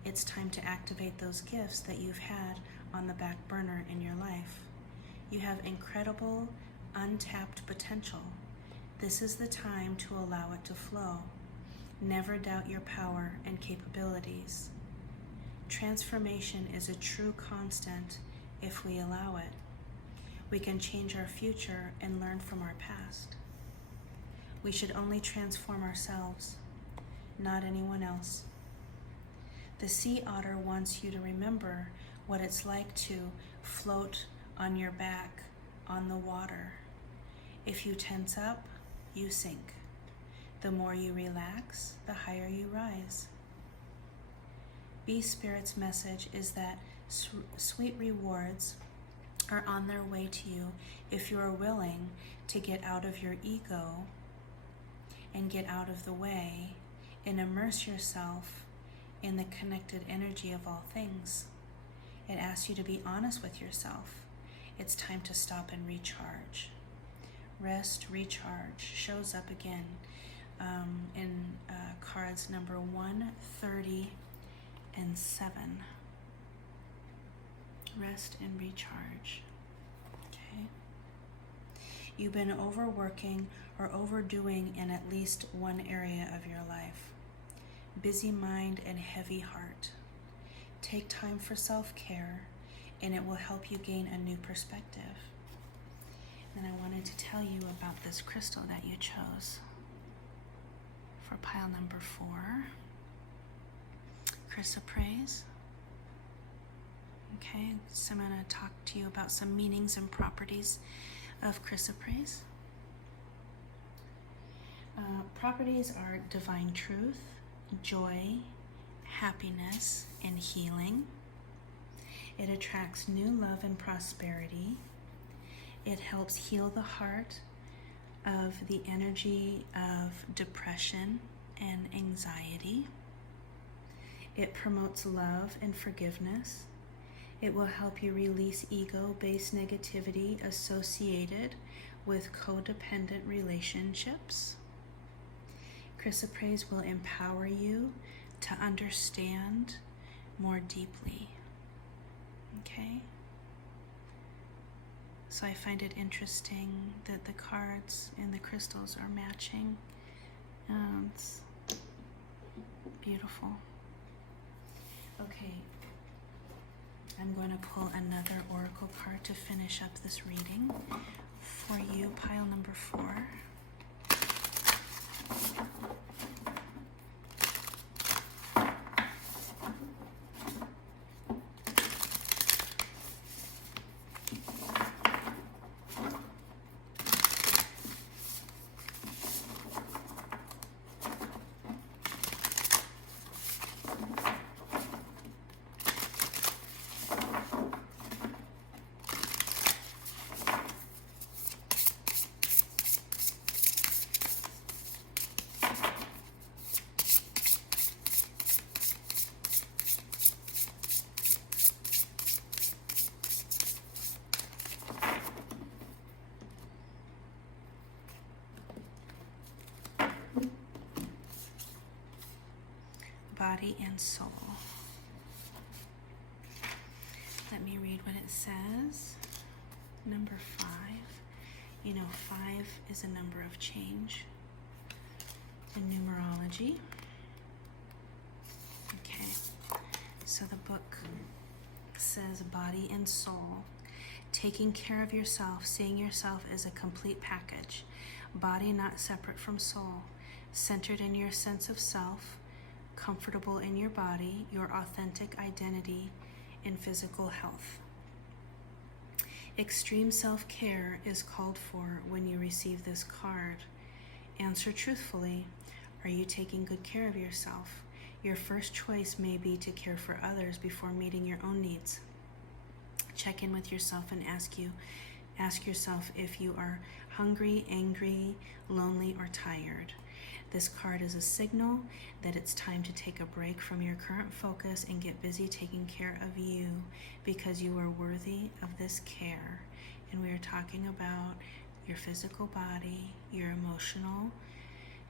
It's time to activate those gifts that you've had on the back burner in your life. You have incredible, untapped potential. This is the time to allow it to flow. Never doubt your power and capabilities. Transformation is a true constant if we allow it. We can change our future and learn from our past. We should only transform ourselves, not anyone else. The sea otter wants you to remember what it's like to float on your back on the water. If you tense up, you sink. The more you relax, the higher you rise. Bee Spirit's message is that sweet rewards are on their way to you if you are willing to get out of your ego and get out of the way and immerse yourself in the connected energy of all things. It asks you to be honest with yourself. It's time to stop and recharge. Rest, recharge shows up again in cards number 1, 30, and 7. Rest and recharge. Okay. You've been overworking or overdoing in at least one area of your life. Busy mind and heavy heart. Take time for self-care, and it will help you gain a new perspective. And I wanted to tell you about this crystal that you chose for pile number 4, CHRYSOPRASE. Okay, so I'm going to talk to you about some meanings and properties of CHRYSOPRASE. Properties are divine truth, joy, happiness, and healing. It attracts new love and prosperity. It helps heal the heart of the energy of depression and anxiety. It promotes love and forgiveness. It will help you release ego-based negativity associated with codependent relationships. CHRYSOPRASE will empower you to understand more deeply. Okay? So I find it interesting that the cards and the crystals are matching. It's beautiful. Okay, I'm going to pull another oracle card to finish up this reading for you, pile number 4. Body and soul. Let me read what it says. Number 5. You know, 5 is a number of change in numerology. Okay, so the book says body and soul. Taking care of yourself, seeing yourself as a complete package. body not separate from soul, centered in your sense of self, comfortable in your body, your authentic identity, and physical health. Extreme self-care is called for when you receive this card. Answer truthfully. Are you taking good care of yourself? Your first choice may be to care for others before meeting your own needs. Check in with yourself and ask yourself if you are hungry, angry, lonely, or tired. This card is a signal that it's time to take a break from your current focus and get busy taking care of you, because you are worthy of this care. And we are talking about your physical body, your emotional,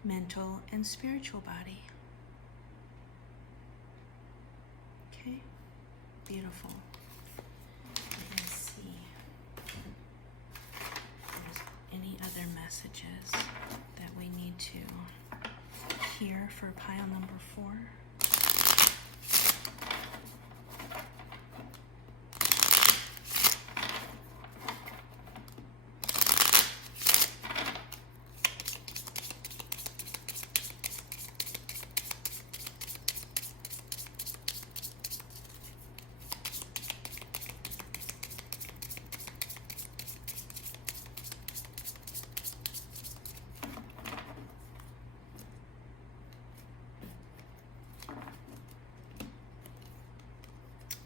mental, and spiritual body. Okay? Beautiful. Let's see if there's any other messages that we need to hear for pile number 4.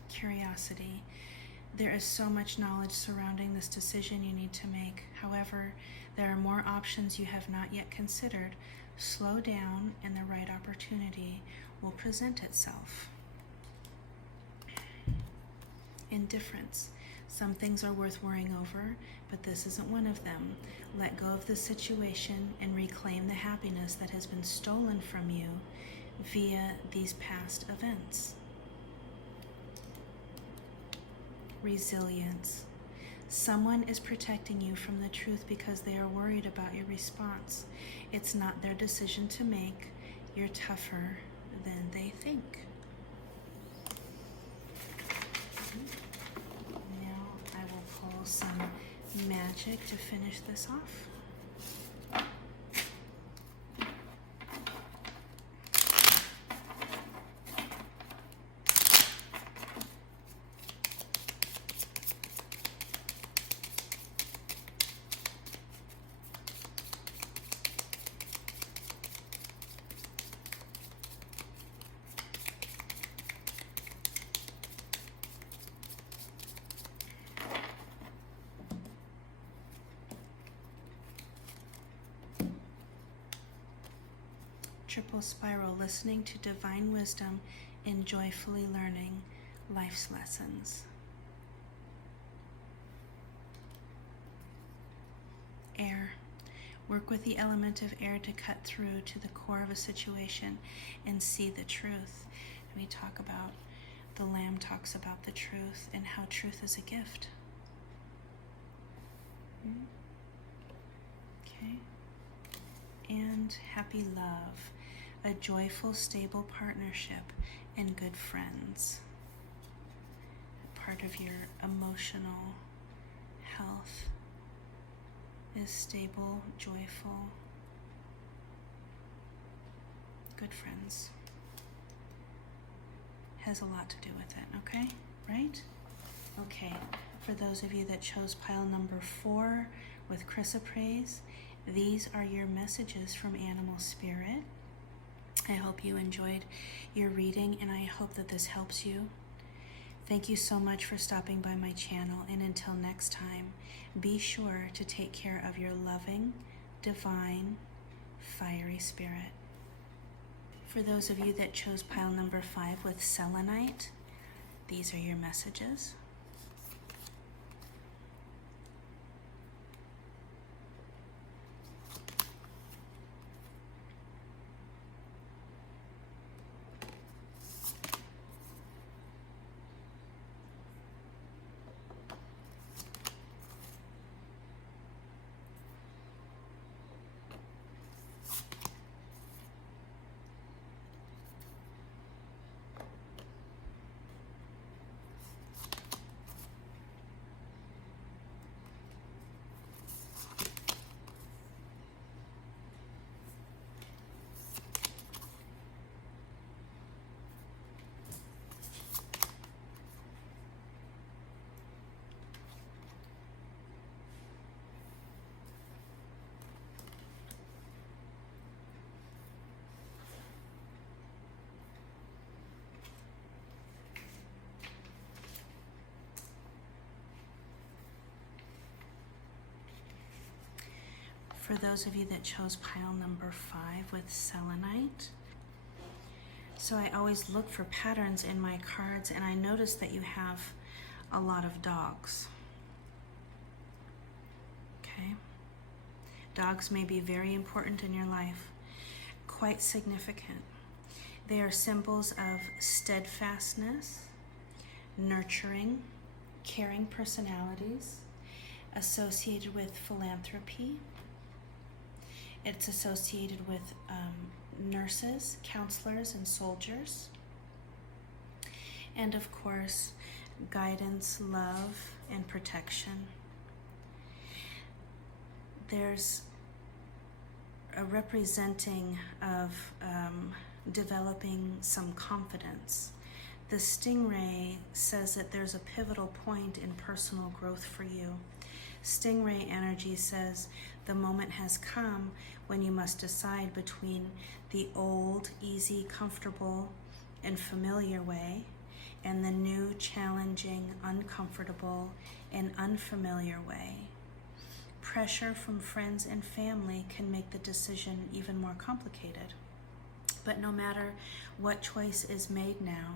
Curiosity. There is so much knowledge surrounding this decision you need to make. However, there are more options you have not yet considered. Slow down and the right opportunity will present itself. Indifference. Some things are worth worrying over, but this isn't one of them. Let go of the situation and reclaim the happiness that has been stolen from you via these past events. Resilience. Someone is protecting you from the truth because they are worried about your response. It's not their decision to make. You're tougher than they think. Now I will pull some magic to finish this off. Triple spiral, listening to divine wisdom and joyfully learning life's lessons. Air. Work with the element of air to cut through to the core of a situation and see the truth. And we talk about, the Lamb talks about the truth and how truth is a gift. Okay. And happy love. A joyful, stable partnership and good friends. Part of your emotional health is stable, joyful, good friends. Has a lot to do with it, okay? Right? Okay, for those of you that chose pile number 4 with CHRYSOPRASE, these are your messages from Animal Spirit. I hope you enjoyed your reading, and I hope that this helps you. Thank you so much for stopping by my channel, and until next time, be sure to take care of your loving, divine, fiery spirit. For those of you that chose pile number 5 with selenite, these are your messages. For those of you that chose pile number 5 with selenite, so I always look for patterns in my cards, and I noticed that you have a lot of dogs. Okay? Dogs may be very important in your life, quite significant. They are symbols of steadfastness, nurturing, caring personalities, associated with philanthropy. It's associated with nurses, counselors, and soldiers. And of course, guidance, love, and protection. There's a representing of developing some confidence. The stingray says that there's a pivotal point in personal growth for you. Stingray energy says the moment has come when you must decide between the old, easy, comfortable, and familiar way and the new, challenging, uncomfortable, and unfamiliar way. Pressure from friends and family can make the decision even more complicated. But no matter what choice is made now,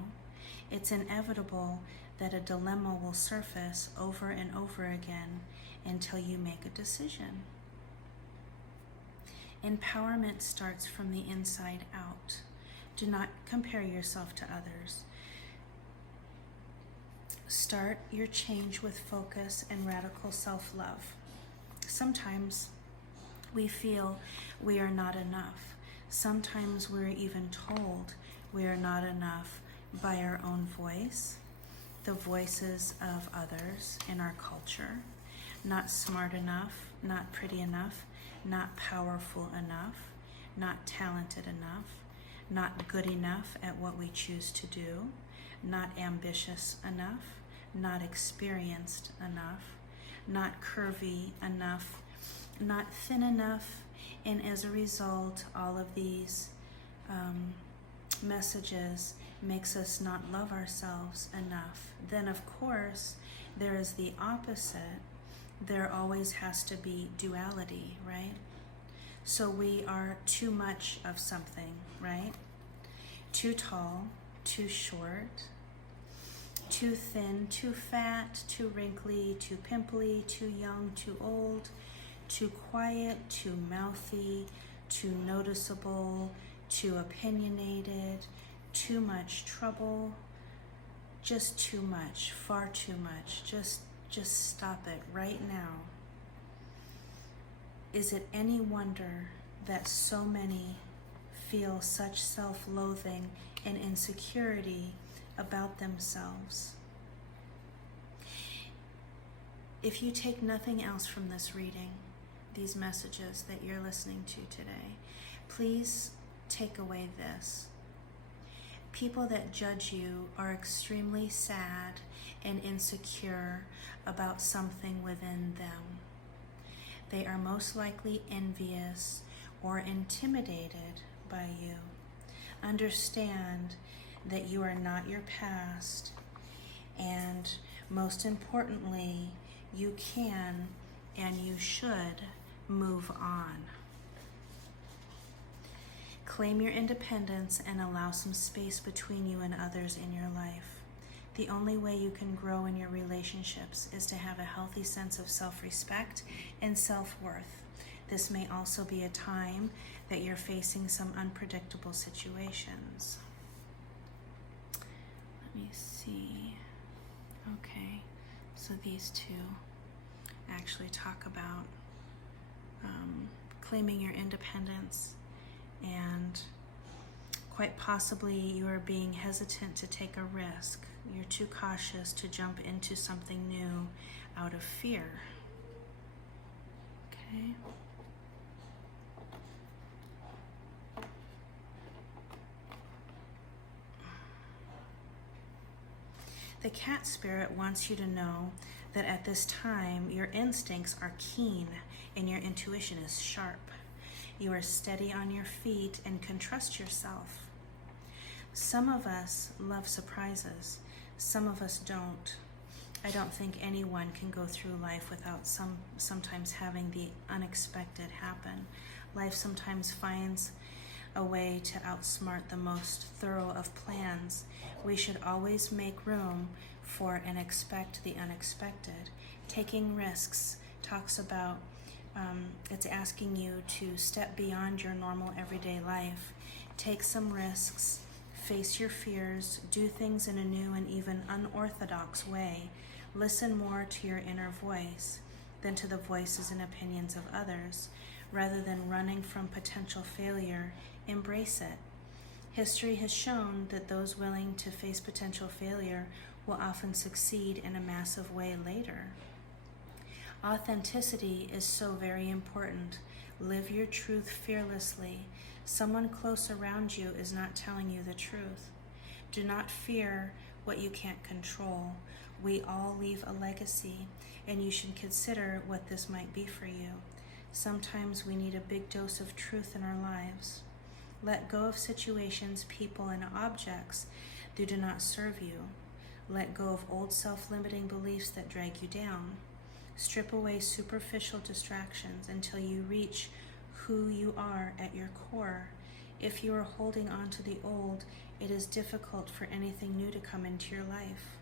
it's inevitable that a dilemma will surface over and over again until you make a decision. Empowerment starts from the inside out. Do not compare yourself to others. Start your change with focus and radical self-love. Sometimes we feel we are not enough. Sometimes we're even told we are not enough by our own voice, the voices of others in our culture. Not smart enough, not pretty enough, not powerful enough, not talented enough, not good enough at what we choose to do, not ambitious enough, not experienced enough, not curvy enough, not thin enough, and as a result, all of these messages makes us not love ourselves enough. Then of course, there is the opposite. There always has to be duality, right? So we are too much of something, right? Too tall, too short, too thin, too fat, too wrinkly, too pimply, too young, too old, too quiet, too mouthy, too noticeable, too opinionated, too much trouble, just too much, far too much. Just stop it right now. Is it any wonder that so many feel such self-loathing and insecurity about themselves? If you take nothing else from this reading, these messages that you're listening to today, please take away this. People that judge you are extremely sad and insecure about something within them. They are most likely envious or intimidated by you. Understand that you are not your past, and most importantly, you can and you should move on. Claim your independence and allow some space between you and others in your life. The only way you can grow in your relationships is to have a healthy sense of self-respect and self-worth. This may also be a time that you're facing some unpredictable situations. Let me see. Okay, so these two actually talk about claiming your independence, and quite possibly you are being hesitant to take a risk. You're too cautious to jump into something new out of fear. Okay. The cat spirit wants you to know that at this time your instincts are keen and your intuition is sharp. You are steady on your feet and can trust yourself. Some of us love surprises. Some of us don't. I don't think anyone can go through life without sometimes having the unexpected happen. Life sometimes finds a way to outsmart the most thorough of plans. We should always make room for and expect the unexpected. Taking risks talks about, it's asking you to step beyond your normal everyday life. Take some risks, face your fears, do things in a new and even unorthodox way. Listen more to your inner voice than to the voices and opinions of others. Rather than running from potential failure, embrace it. History has shown that those willing to face potential failure will often succeed in a massive way later. Authenticity is so very important. Live your truth fearlessly. Someone close around you is not telling you the truth. Do not fear what you can't control. We all leave a legacy, and you should consider what this might be for you. Sometimes we need a big dose of truth in our lives. Let go of situations, people, and objects that do not serve you. Let go of old self-limiting beliefs that drag you down. Strip away superficial distractions until you reach who you are at your core. If you are holding on to the old, it is difficult for anything new to come into your life.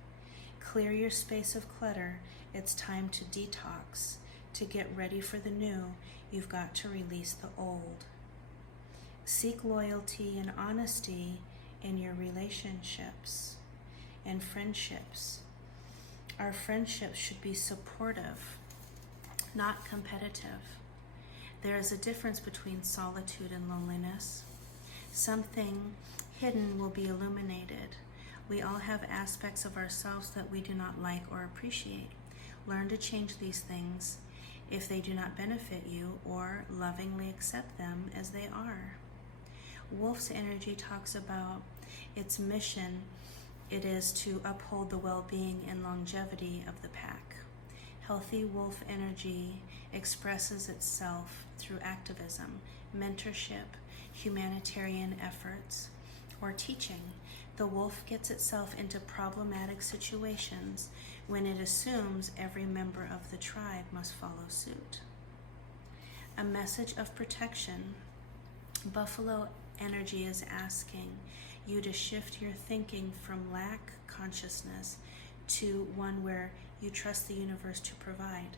Clear your space of clutter. It's time to detox. To get ready for the new, you've got to release the old. Seek loyalty and honesty in your relationships and friendships. Our friendships should be supportive, not competitive. There is a difference between solitude and loneliness. Something hidden will be illuminated. We all have aspects of ourselves that we do not like or appreciate. Learn to change these things if they do not benefit you, or lovingly accept them as they are. Wolf's energy talks about its mission. It is to uphold the well-being and longevity of the pack. Healthy wolf energy expresses itself through activism, mentorship, humanitarian efforts, or teaching. The wolf gets itself into problematic situations when it assumes every member of the tribe must follow suit. A message of protection. Buffalo energy is asking you to shift your thinking from lack consciousness to one where you trust the universe to provide.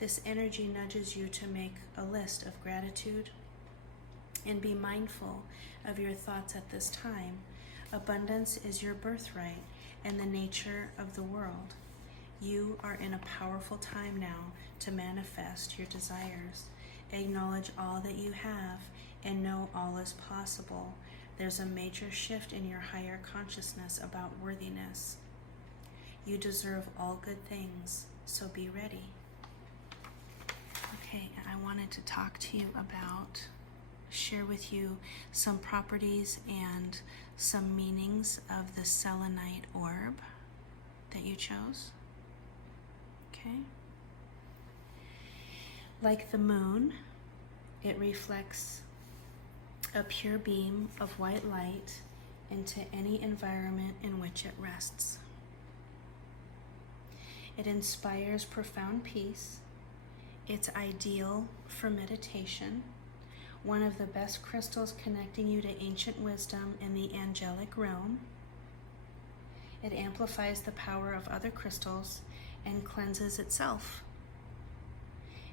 This energy nudges you to make a list of gratitude and be mindful of your thoughts at this time. Abundance is your birthright and the nature of the world. You are in a powerful time now to manifest your desires. Acknowledge all that you have and know all is possible. There's a major shift in your higher consciousness about worthiness. You deserve all good things, so be ready. Okay, and I wanted to talk to you about, share with you some properties and some meanings of the selenite orb that you chose. Okay? Like the moon, it reflects a pure beam of white light into any environment in which it rests. It inspires profound peace. It's ideal for meditation. One of the best crystals connecting you to ancient wisdom in the angelic realm. It amplifies the power of other crystals and cleanses itself.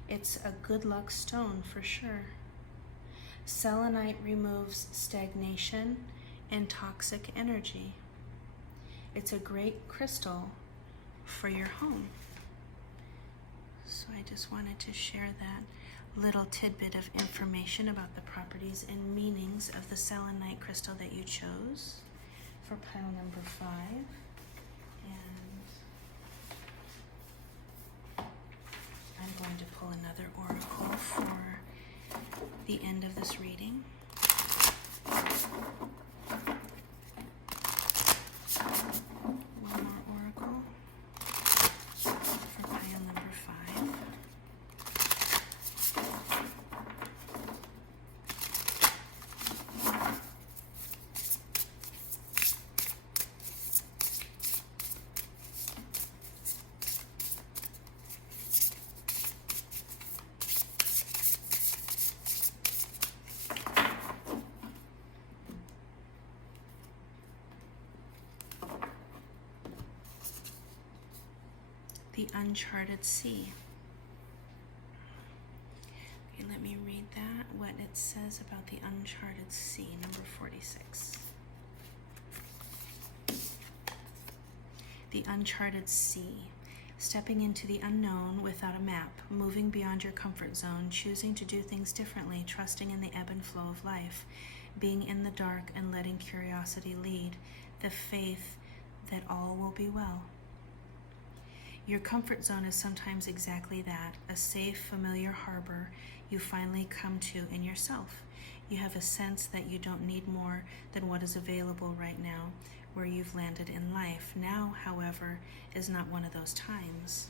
It's a good luck stone for sure. Selenite removes stagnation and toxic energy. It's a great crystal for your home. So I just wanted to share that little tidbit of information about the properties and meanings of the selenite crystal that you chose for pile number 5. And I'm going to pull another oracle for the end of this reading. One more oracle for pile number 5. The uncharted sea. Okay, let me read that, what it says about the uncharted sea, number 46. The uncharted sea. Stepping into the unknown without a map, moving beyond your comfort zone, choosing to do things differently, trusting in the ebb and flow of life, being in the dark and letting curiosity lead, the faith that all will be well. Your comfort zone is sometimes exactly that, a safe, familiar harbor you finally come to in yourself. You have a sense that you don't need more than what is available right now, where you've landed in life. Now, however, is not one of those times.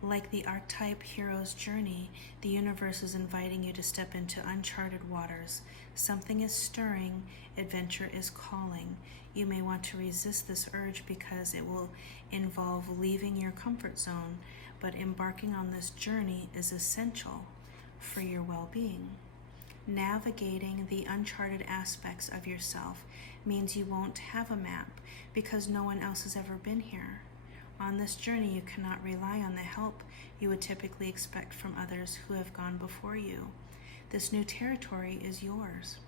Like the archetype hero's journey, the universe is inviting you to step into uncharted waters. Something is stirring, adventure is calling. You may want to resist this urge because it will involve leaving your comfort zone, but embarking on this journey is essential for your well-being. Navigating the uncharted aspects of yourself means you won't have a map because no one else has ever been here. On this journey, you cannot rely on the help you would typically expect from others who have gone before you. This new territory is yours.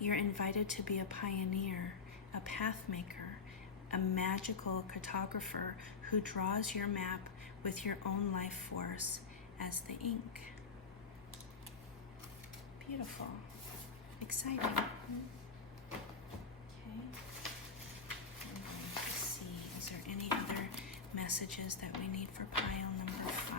You're invited to be a pioneer, a path maker, a magical cartographer who draws your map with your own life force as the ink. Beautiful. Exciting. Okay. I'm going to see, is there any other messages that we need for pile number 5?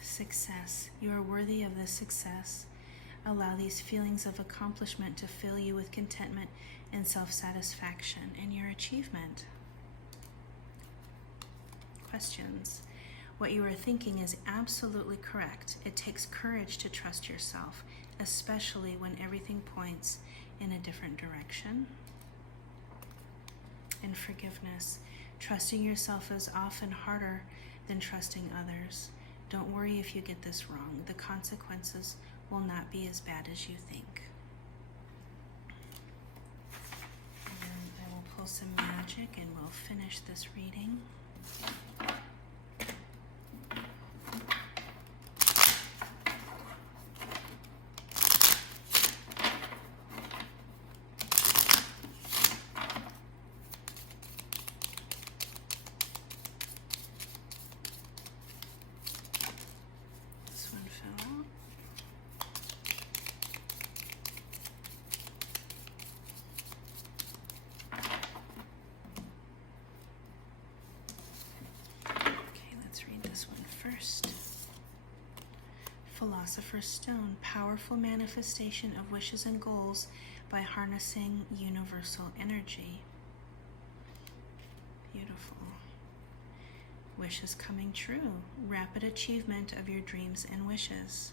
Success. You are worthy of this success. Allow these feelings of accomplishment to fill you with contentment and self-satisfaction in your achievement. Questions. What you are thinking is absolutely correct. It takes courage to trust yourself, especially when everything points in a different direction. And forgiveness. Trusting yourself is often harder than trusting others. Don't worry if you get this wrong. The consequences will not be as bad as you think. And I will pull some magic and we'll finish this reading. First, Philosopher's Stone, powerful manifestation of wishes and goals by harnessing universal energy. Beautiful. Wishes coming true, rapid achievement of your dreams and wishes.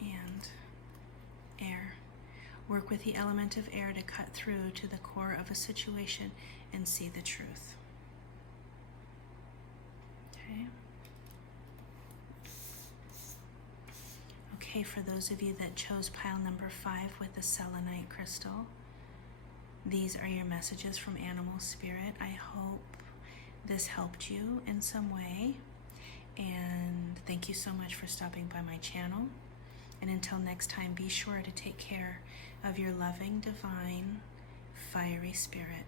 And air. Work with the element of air to cut through to the core of a situation and see the truth. Okay, for those of you that chose pile number 5 with the selenite crystal, these are your messages from Animal Spirit. I hope this helped you in some way, and thank you so much for stopping by my channel. And until next time, be sure to take care of your loving, divine, fiery spirit.